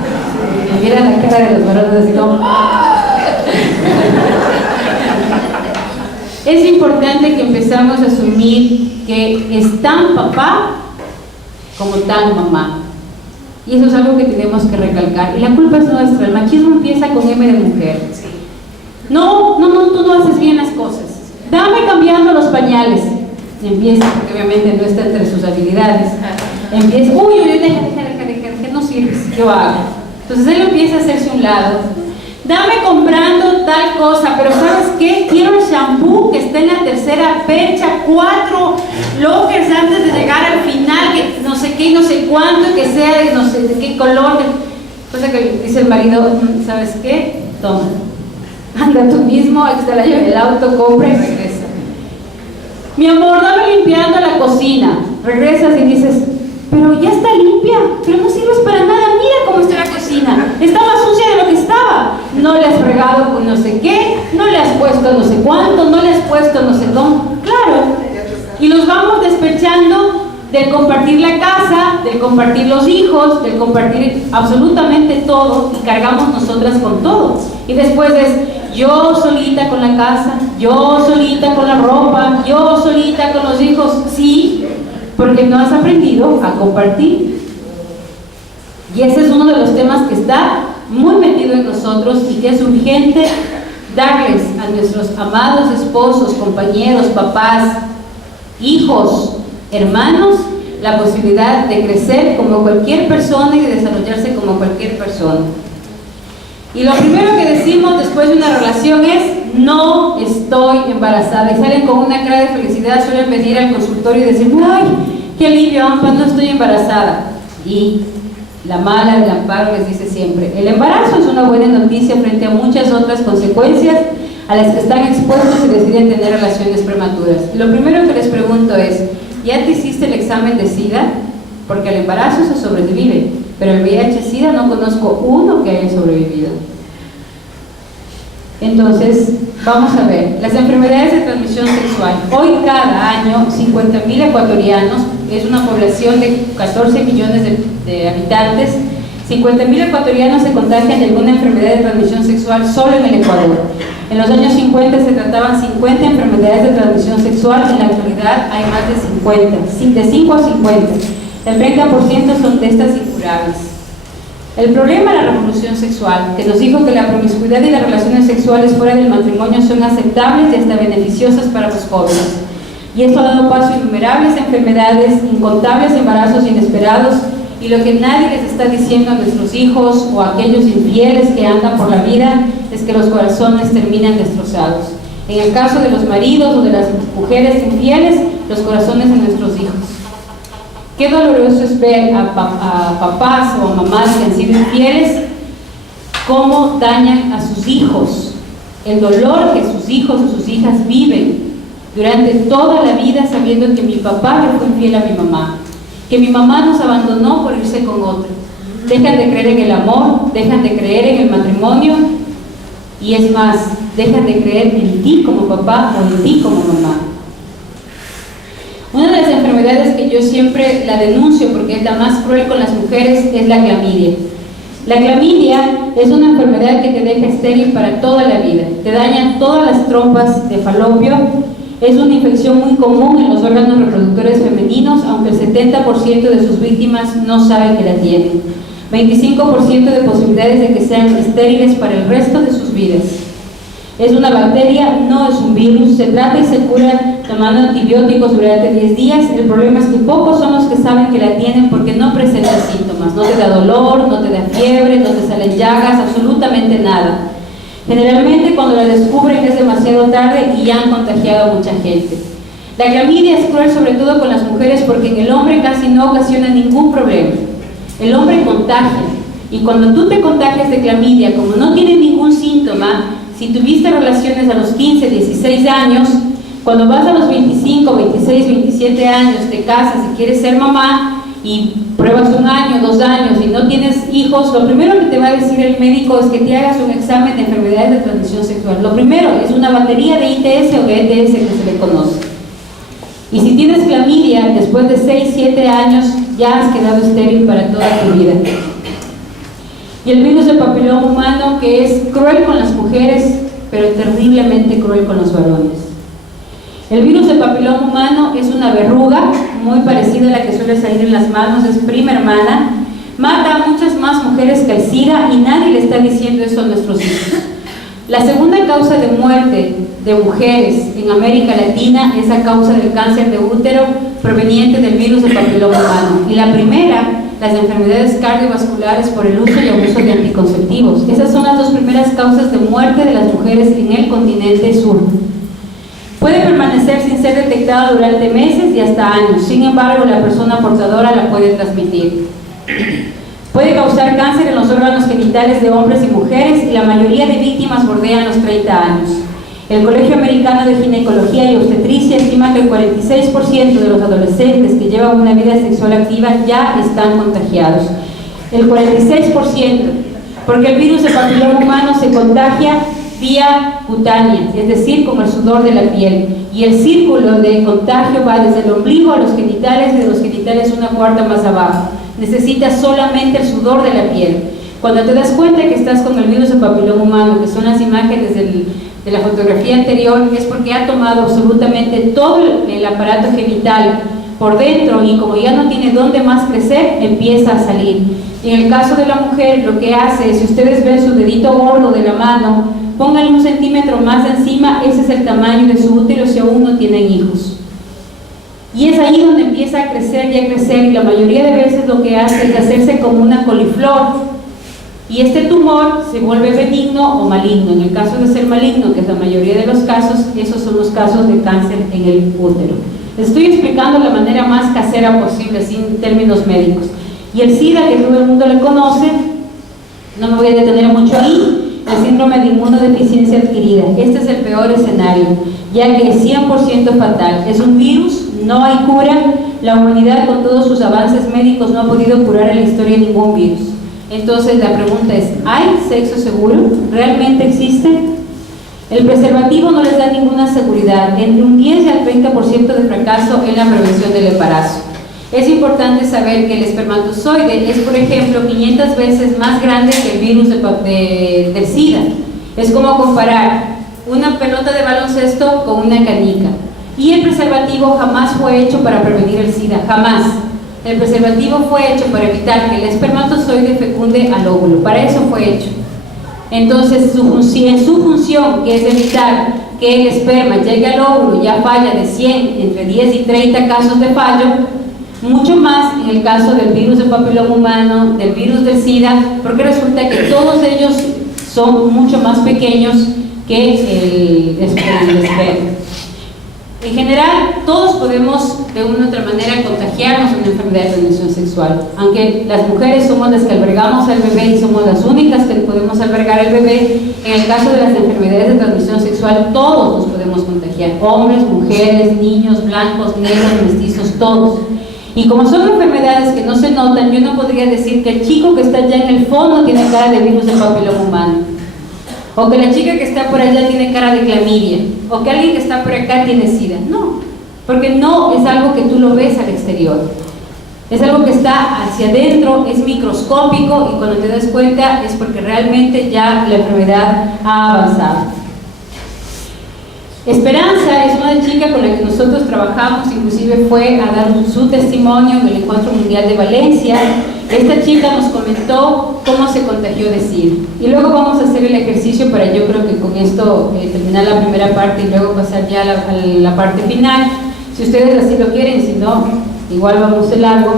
Y miran la cara de los varones así como ¡ah! Es importante que empezamos a asumir que es tan papá como tan mamá. Y eso es algo que tenemos que recalcar. Y la culpa es nuestra. El machismo empieza con M de mujer. No, tú no haces bien las cosas. Dame cambiando los pañales. Y empieza, porque obviamente no está entre sus habilidades. Empieza, uy, deja, no sirves, yo hago. Entonces él empieza a hacerse un lado. Dame comprando tal cosa, pero ¿sabes qué? Quiero el shampoo que está en la tercera percha, 4 lockers antes de llegar al final, que no sé qué y no sé cuánto, que sea de no sé de qué color. Cosa que dice el marido, ¿sabes qué? Toma, anda tú mismo, ahí está la llave del auto, compra y regresa. Mi amor, dame limpiando la cocina. Regresas y dices, pero ya está limpia, pero no sirves para nada, mira cómo está la cocina, está más sucia de lo que estaba. No le has fregado cargado con no sé qué, no le has puesto no sé cuánto, no le has puesto no sé dónde. Claro, y los vamos despechando del compartir la casa, del compartir los hijos, del compartir absolutamente todo, y cargamos nosotras con todo. Y después es yo solita con la casa, yo solita con la ropa, yo solita con los hijos. Sí, porque no has aprendido a compartir. Y ese es uno de los temas que está muy metido en nosotros y que es urgente darles a nuestros amados esposos, compañeros, papás, hijos, hermanos, la posibilidad de crecer como cualquier persona y de desarrollarse como cualquier persona. Y lo primero que decimos después de una relación es: no estoy embarazada. Y salen con una cara de felicidad, suelen venir al consultorio y decir: ay, qué alivio, Ampa, no estoy embarazada. Y la mala del Amparo les dice siempre: el embarazo es una buena noticia frente a muchas otras consecuencias a las que están expuestos y deciden tener relaciones prematuras. Y lo primero que les pregunto es: ¿ya te hiciste el examen de SIDA? Porque el embarazo se sobrevive, pero el VIH-SIDA no conozco uno que haya sobrevivido. Entonces, vamos a ver, las enfermedades de transmisión sexual. Hoy cada año 50.000 ecuatorianos, es una población de 14 millones de habitantes, 50.000 ecuatorianos se contagian de alguna enfermedad de transmisión sexual solo en el Ecuador. En los años 50 se trataban 50 enfermedades de transmisión sexual, en la actualidad hay más de 50, de 5 a 50. El 30% son de estas incurables. El problema de la revolución sexual, que nos dijo que la promiscuidad y las relaciones sexuales fuera del matrimonio son aceptables y hasta beneficiosas para los jóvenes. Y esto ha dado paso a innumerables enfermedades, incontables embarazos inesperados, y lo que nadie les está diciendo a nuestros hijos o a aquellos infieles que andan por la vida es que los corazones terminan destrozados. En el caso de los maridos o de las mujeres infieles, los corazones de nuestros hijos. Qué doloroso es ver a papás o a mamás que han sido infieles, cómo dañan a sus hijos, el dolor que sus hijos o sus hijas viven durante toda la vida sabiendo que mi papá le fue infiel a mi mamá, que mi mamá nos abandonó por irse con otro. Dejan de creer en el amor, dejan de creer en el matrimonio y es más, dejan de creer en ti como papá o en ti como mamá. Una de las enfermedades que yo siempre la denuncio porque es la más cruel con las mujeres es la clamidia. La clamidia es una enfermedad que te deja estéril para toda la vida, te daña todas las trompas de falopio, es una infección muy común en los órganos reproductores femeninos, aunque el 70% de sus víctimas no saben que la tienen. 25% de posibilidades de que sean estériles para el resto de sus vidas. Es una bacteria, no es un virus, se trata y se cura tomando antibióticos durante 10 días. El problema es que pocos son los que saben que la tienen porque no presenta síntomas, no te da dolor, no te da fiebre, no te salen llagas, absolutamente nada. Generalmente cuando la descubren es demasiado tarde y ya han contagiado a mucha gente. La clamidia es cruel sobre todo con las mujeres porque en el hombre casi no ocasiona ningún problema. El hombre contagia y cuando tú te contagias de clamidia, como no tiene ningún síntoma, si tuviste relaciones a los 15, 16 años, cuando vas a los 25, 26, 27 años, te casas y quieres ser mamá y pruebas 1 año, 2 años y no tienes hijos, lo primero que te va a decir el médico es que te hagas un examen de enfermedades de transmisión sexual. Lo primero es una batería de ITS o de ETS que se le conoce. Y si tienes clamidia, después de 6, 7 años, ya has quedado estéril para toda tu vida. Y el virus del papiloma humano, que es cruel con las mujeres, pero terriblemente cruel con los varones. El virus del papiloma humano es una verruga muy parecida a la que suele salir en las manos, es prima hermana, mata a muchas más mujeres que el SIDA y nadie le está diciendo eso a nuestros hijos. La segunda causa de muerte de mujeres en América Latina es a causa del cáncer de útero proveniente del virus del papiloma humano. Y la primera, las enfermedades cardiovasculares por el uso y abuso de anticonceptivos. Esas son las 2 primeras causas de muerte de las mujeres en el continente sur. Puede permanecer sin ser detectado durante meses y hasta años, sin embargo la persona portadora la puede transmitir. Puede causar cáncer en los órganos genitales de hombres y mujeres y la mayoría de víctimas bordean los 30 años. El Colegio Americano de Ginecología y Obstetricia estima que el 46% de los adolescentes que llevan una vida sexual activa ya están contagiados. El 46%, porque el virus del papiloma humano se contagia vía cutánea, es decir, como el sudor de la piel. Y el círculo de contagio va desde el ombligo a los genitales, de los genitales una cuarta más abajo. Necesitas solamente el sudor de la piel. Cuando te das cuenta que estás con el virus del papiloma humano, que son las imágenes de la fotografía anterior, es porque ha tomado absolutamente todo el aparato genital por dentro y como ya no tiene dónde más crecer, empieza a salir. Y en el caso de la mujer, lo que hace es, si ustedes ven su dedito gordo de la mano, pónganle 1 centímetro más encima, ese es el tamaño de su útero si aún no tienen hijos. Y es ahí donde empieza a crecer y a crecer, y la mayoría de veces lo que hace es hacerse como una coliflor. Y este tumor se vuelve benigno o maligno. En el caso de ser maligno, que es la mayoría de los casos, esos son los casos de cáncer en el útero. Les estoy explicando la manera más casera posible, sin términos médicos. Y el SIDA, que todo el mundo le conoce, no me voy a detener mucho ahí, el síndrome de inmunodeficiencia adquirida. Este es el peor escenario, ya que es 100% fatal. Es un virus, no hay cura. La humanidad, con todos sus avances médicos, no ha podido curar en la historia ningún virus. Entonces la pregunta es, ¿hay sexo seguro? ¿Realmente existe? El preservativo no les da ninguna seguridad, entre un 10 y al 30% de fracaso en la prevención del embarazo. Es importante saber que el espermatozoide es, por ejemplo, 500 veces más grande que el virus del SIDA. Es como comparar una pelota de baloncesto con una canica. Y el preservativo jamás fue hecho para prevenir el SIDA, jamás. El preservativo fue hecho para evitar que el espermatozoide fecunde al óvulo, para eso fue hecho. Entonces, su función, que es evitar que el esperma llegue al óvulo, ya falla de 100, entre 10 y 30 casos de fallo, mucho más en el caso del virus del papiloma humano, del virus del SIDA, porque resulta que todos ellos son mucho más pequeños que el esperma. En general, todos podemos de una u otra manera contagiarnos una enfermedad de transmisión sexual. Aunque las mujeres somos las que albergamos al bebé y somos las únicas que podemos albergar al bebé, en el caso de las enfermedades de transmisión sexual, todos nos podemos contagiar. Hombres, mujeres, niños, blancos, negros, mestizos, todos. Y como son enfermedades que no se notan, yo no podría decir que el chico que está allá en el fondo tiene cara de virus del papiloma humano, o que la chica que está por allá tiene cara de clamidia, o que alguien que está por acá tiene SIDA. No, porque no es algo que tú lo ves al exterior, es algo que está hacia adentro, es microscópico, y cuando te das cuenta es porque realmente ya la enfermedad ha avanzado. Esperanza es una chica con la que nosotros trabajamos, inclusive fue a dar su testimonio en el Encuentro Mundial de Valencia. Esta chica nos comentó cómo se contagió de SIDA. Y luego vamos a hacer el ejercicio para, yo creo que con esto terminar la primera parte y luego pasar ya a la parte final. Si ustedes así lo quieren, si no, igual vamos de largo.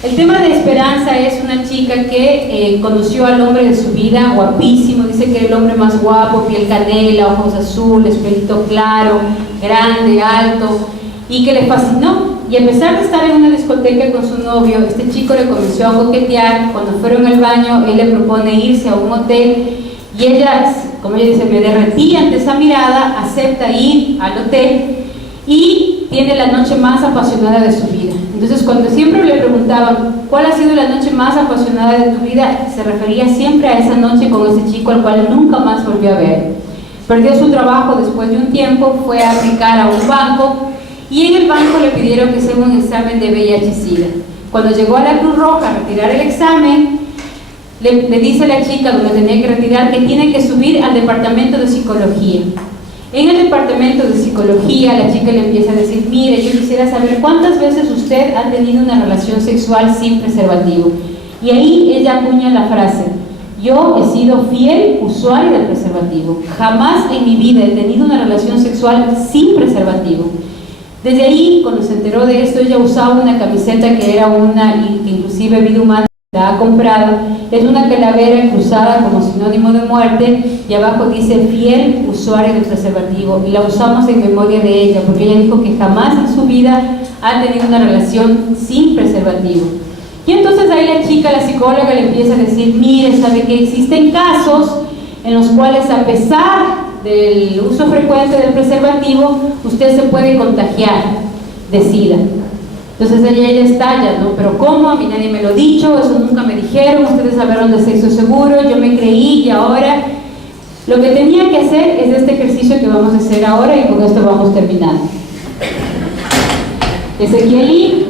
El tema de Esperanza es una chica que conoció al hombre de su vida, guapísimo, dice que era el hombre más guapo, piel canela, ojos azules, pelito claro, grande, alto, y que le fascinó. Y a pesar de estar en una discoteca con su novio, este chico le comenzó a coquetear. Cuando fueron al baño, él le propone irse a un hotel, y ella, como ella dice, me derretí ante esa mirada, acepta ir al hotel, y tiene la noche más apasionada de su vida. Entonces, cuando siempre le preguntaban cuál ha sido la noche más apasionada de tu vida, se refería siempre a esa noche con ese chico al cual nunca más volvió a ver. Perdió su trabajo después de un tiempo, fue a aplicar a un banco, y en el banco le pidieron que hiciera un examen de VIH-Sida. Cuando llegó a la Cruz Roja a retirar el examen, le dice a la chica donde tenía que retirar que tiene que subir al departamento de psicología. En el departamento de psicología, la chica le empieza a decir: mire, yo quisiera saber cuántas veces usted ha tenido una relación sexual sin preservativo. Y ahí ella acuña la frase: yo he sido fiel usuario del preservativo, jamás en mi vida he tenido una relación sexual sin preservativo. Desde ahí, cuando se enteró de esto, ella usaba una camiseta que era que inclusive Vida Humana la ha comprado. Es una calavera cruzada como sinónimo de muerte, y abajo dice fiel usuario del preservativo, y la usamos en memoria de ella, porque ella dijo que jamás en su vida ha tenido una relación sin preservativo. Y entonces ahí la chica, la psicóloga, le empieza a decir: mire, sabe que existen casos en los cuales, a pesar del uso frecuente del preservativo, usted se puede contagiar de SIDA. Entonces ella estalla, ¿no? Pero ¿cómo? A mí nadie me lo ha dicho, eso nunca me dijeron, ustedes hablaron de sexo seguro, yo me creí, y ahora Lo que tenía que hacer es este ejercicio que vamos a hacer ahora y con esto vamos terminando. Ezequiel y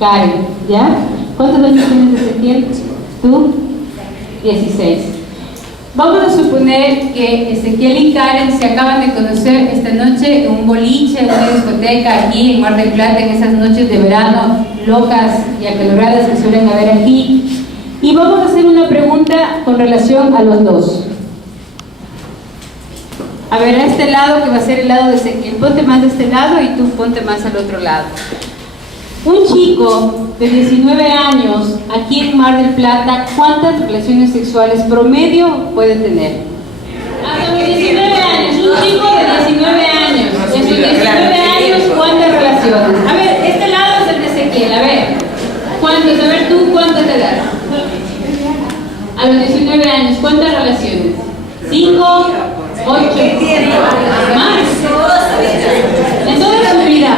Karen, ¿ya? ¿Cuántos años tienes, Ezequiel? ¿Tú? 16. Vamos a suponer que Ezequiel y Karen se acaban de conocer esta noche en un boliche, en una discoteca aquí en Mar del Plata, en esas noches de verano locas y acaloradas que suelen haber aquí. Y vamos a hacer una pregunta con relación a los dos. A ver, a este lado, que va a ser el lado de Ezequiel, ponte más de este lado y tú ponte más al otro lado. Un chico de 19 años aquí en Mar del Plata, ¿cuántas relaciones sexuales promedio puede tener? Hasta los 19 años, un chico de 19 años. En sus 19 años, ¿cuántas relaciones? A ver, este lado es el de Ezequiel, a ver. ¿Cuántos? A ver tú, ¿cuántas te das? A los 19 años, ¿cuántas relaciones? 5, 8, más. En toda su vida.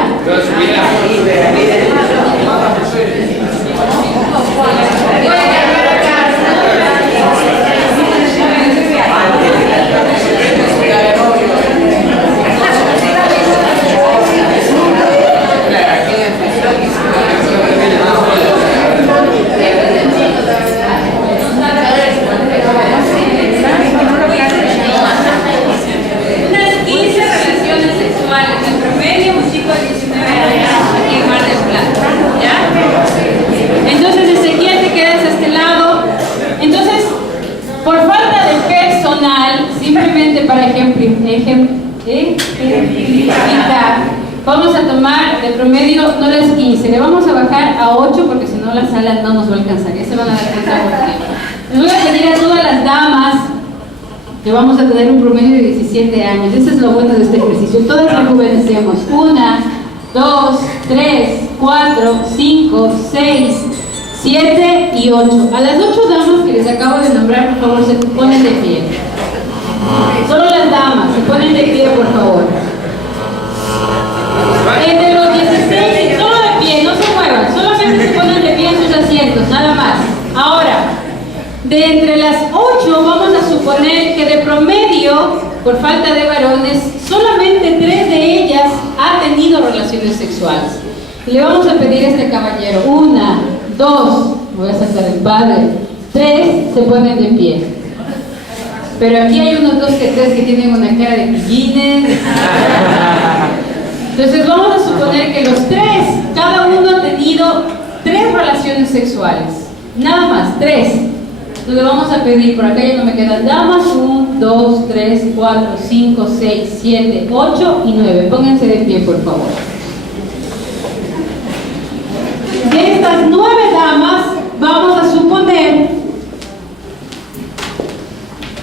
Vamos a tomar de promedio, no las 15, le vamos a bajar a 8 porque si no la sala no nos va a alcanzar, ya se van a dar cuenta por tiempo. Les voy a pedir a todas las damas que vamos a tener un promedio de 17 años, eso es lo bueno de este ejercicio, todas rejuvenecemos, 1, 2, 3, 4, 5, 6, 7 y 8. A las 8 damas que les acabo de nombrar, por favor, se ponen de pie. Solo las damas, se ponen de pie, por favor. Entre los 16, solo de pie, no se muevan, solamente se ponen de pie en sus asientos, nada más. Ahora, de entre las 8 vamos a suponer que de promedio, por falta de varones, solamente 3 de ellas han tenido relaciones sexuales. Y le vamos a pedir a este caballero, 1, 2, voy a sacar el padre, 3 se ponen de pie. Pero aquí hay unos 2 que 3 que tienen una cara de pillines. Entonces vamos a suponer que los 3, cada uno ha tenido 3 relaciones sexuales. Nada más, 3. Entonces vamos a pedir, por acá ya no me quedan damas, 1, 2, 3, 4, 5, 6, 7, 8 y 9. Pónganse de pie, por favor. De estas 9 damas, vamos a suponer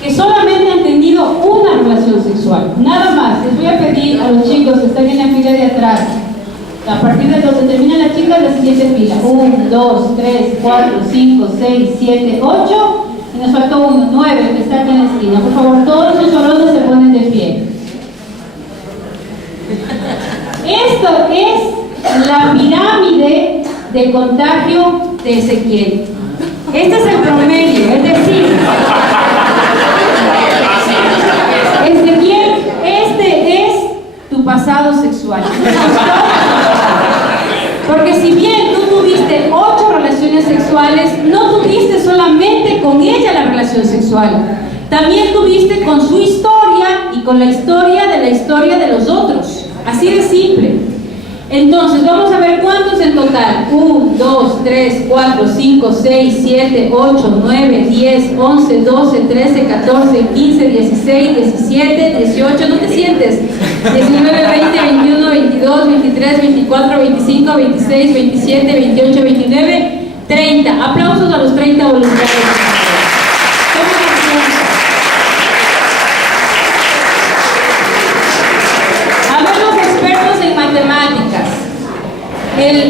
que solamente han tenido una relación sexual, nada más. Les voy a pedir a los chicos que están en la fila de atrás, a partir de donde termina la chica, la siguiente fila, 1, 2, 3, 4, 5, 6, 7, 8 y nos faltó 1, 9, que está aquí en la esquina. Por favor, todos los varones se ponen de pie. Esto es la pirámide de contagio de Ezequiel. Este es el promedio, es decir, Ezequiel, este es tu pasado sexual. Porque si bien tú tuviste 8 relaciones sexuales, no tuviste solamente con ella la relación sexual, también tuviste con su historia y con la historia de los otros. Así de simple. Entonces, vamos a ver cuántos en total. 1, 2, 3, 4, 5, 6, 7, 8, 9, 10, 11, 12, 13, 14, 15, 16, 17, 18, no te sientes. 19, 20, 21, 22, 23, 24, 25, 26, 27, 28, 29, 30. Aplausos a los 30 voluntarios.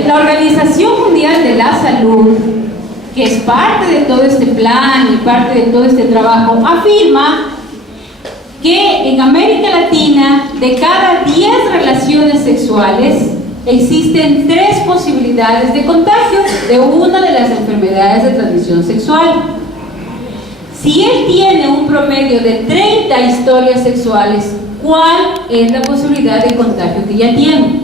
La Organización Mundial de la Salud, que es parte de todo este plan y parte de todo este trabajo, afirma que en América Latina, de cada 10 relaciones sexuales, existen 3 posibilidades de contagio de una de las enfermedades de transmisión sexual. Si él tiene un promedio de 30 historias sexuales, ¿cuál es la posibilidad de contagio que ya tiene?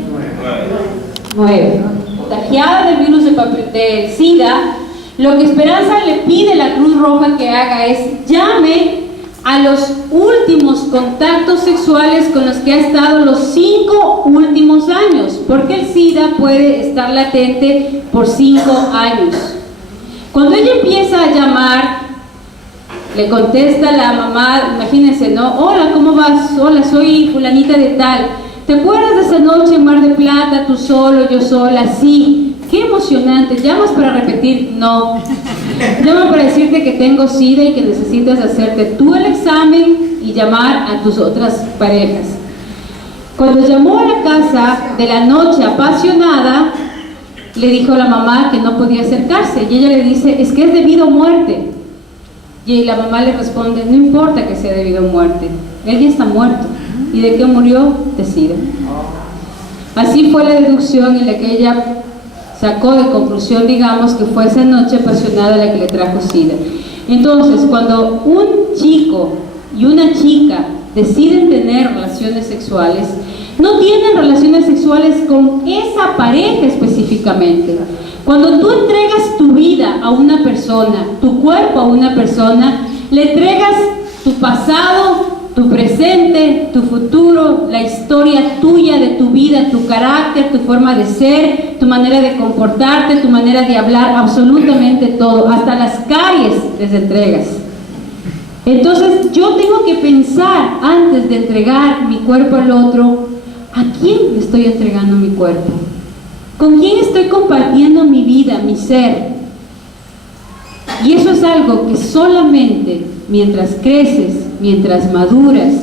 9. Contagiada del virus del SIDA, lo que Esperanza le pide a la Cruz Roja que haga es llame a los últimos contactos sexuales con los que ha estado los 5 últimos años, porque el SIDA puede estar latente por 5 años. Cuando ella empieza a llamar, le contesta la mamá, imagínense, ¿no? Hola, ¿cómo vas? Hola, soy fulanita de tal. ¿Te acuerdas de esa noche en Mar del Plata, tú solo, yo sola? Sí. Qué emocionante. ¿Llamas para repetir? No. Llamo para decirte que tengo SIDA y que necesitas hacerte tú el examen y llamar a tus otras parejas. Cuando llamó a la casa de la noche apasionada, le dijo a la mamá que no podía acercarse y ella le dice, es que es debido a muerte. Y la mamá le responde, no importa que sea debido a muerte, él ya está muerto. ¿Y de qué murió? De SIDA. Así fue la deducción en la que ella sacó de conclusión, digamos, que fue esa noche apasionada la que le trajo SIDA. Entonces, cuando un chico y una chica deciden tener relaciones sexuales, no tienen relaciones sexuales con esa pareja específicamente. Cuando tú entregas tu vida a una persona, tu cuerpo a una persona, le entregas tu pasado, tu presente, tu futuro, la historia tuya de tu vida, tu carácter, tu forma de ser, tu manera de comportarte, tu manera de hablar, absolutamente todo, hasta las caries les entregas. Entonces yo tengo que pensar antes de entregar mi cuerpo al otro, ¿a quién le estoy entregando mi cuerpo? ¿Con quién estoy compartiendo mi vida, mi ser? Y eso es algo que solamente mientras creces, mientras maduras,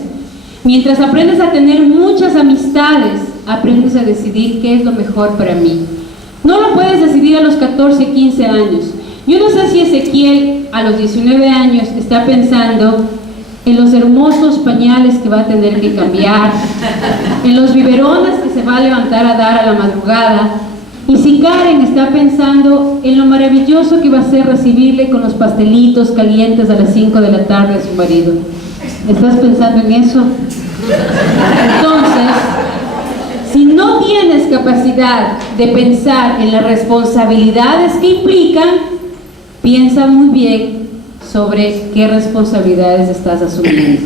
mientras aprendes a tener muchas amistades, aprendes a decidir qué es lo mejor para mí. No lo puedes decidir a los 14, 15 años. Yo no sé si Ezequiel a los 19 años está pensando en los hermosos pañales que va a tener que cambiar, en los biberones que se va a levantar a dar a la madrugada, y si Karen está pensando en lo maravilloso que va a ser recibirle con los pastelitos calientes a las 5 de la tarde a su marido. ¿Estás pensando en eso? Entonces, si no tienes capacidad de pensar en las responsabilidades que implican, piensa muy bien sobre qué responsabilidades estás asumiendo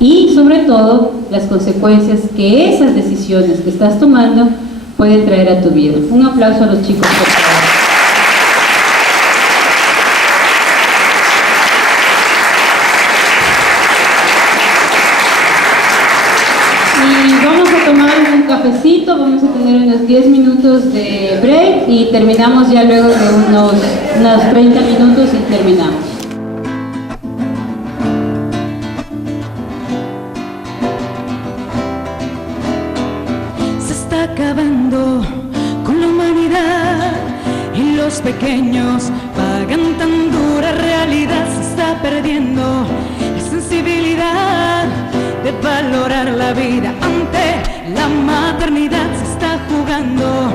y sobre todo las consecuencias que esas decisiones que estás tomando pueden traer a tu vida. Un aplauso a los chicos, por favor. Y vamos a tomar un cafecito, vamos a tener unos 10 minutos de break y terminamos ya luego de unos 30 minutos y terminamos. Acabando con la humanidad y los pequeños pagan tan dura realidad. Se está perdiendo la sensibilidad de valorar la vida ante la maternidad. Se está jugando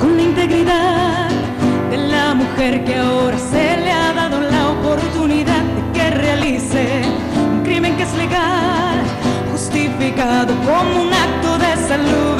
con la integridad de la mujer que ahora se le ha dado la oportunidad de que realice un crimen que es legal, justificado como un acto de salud.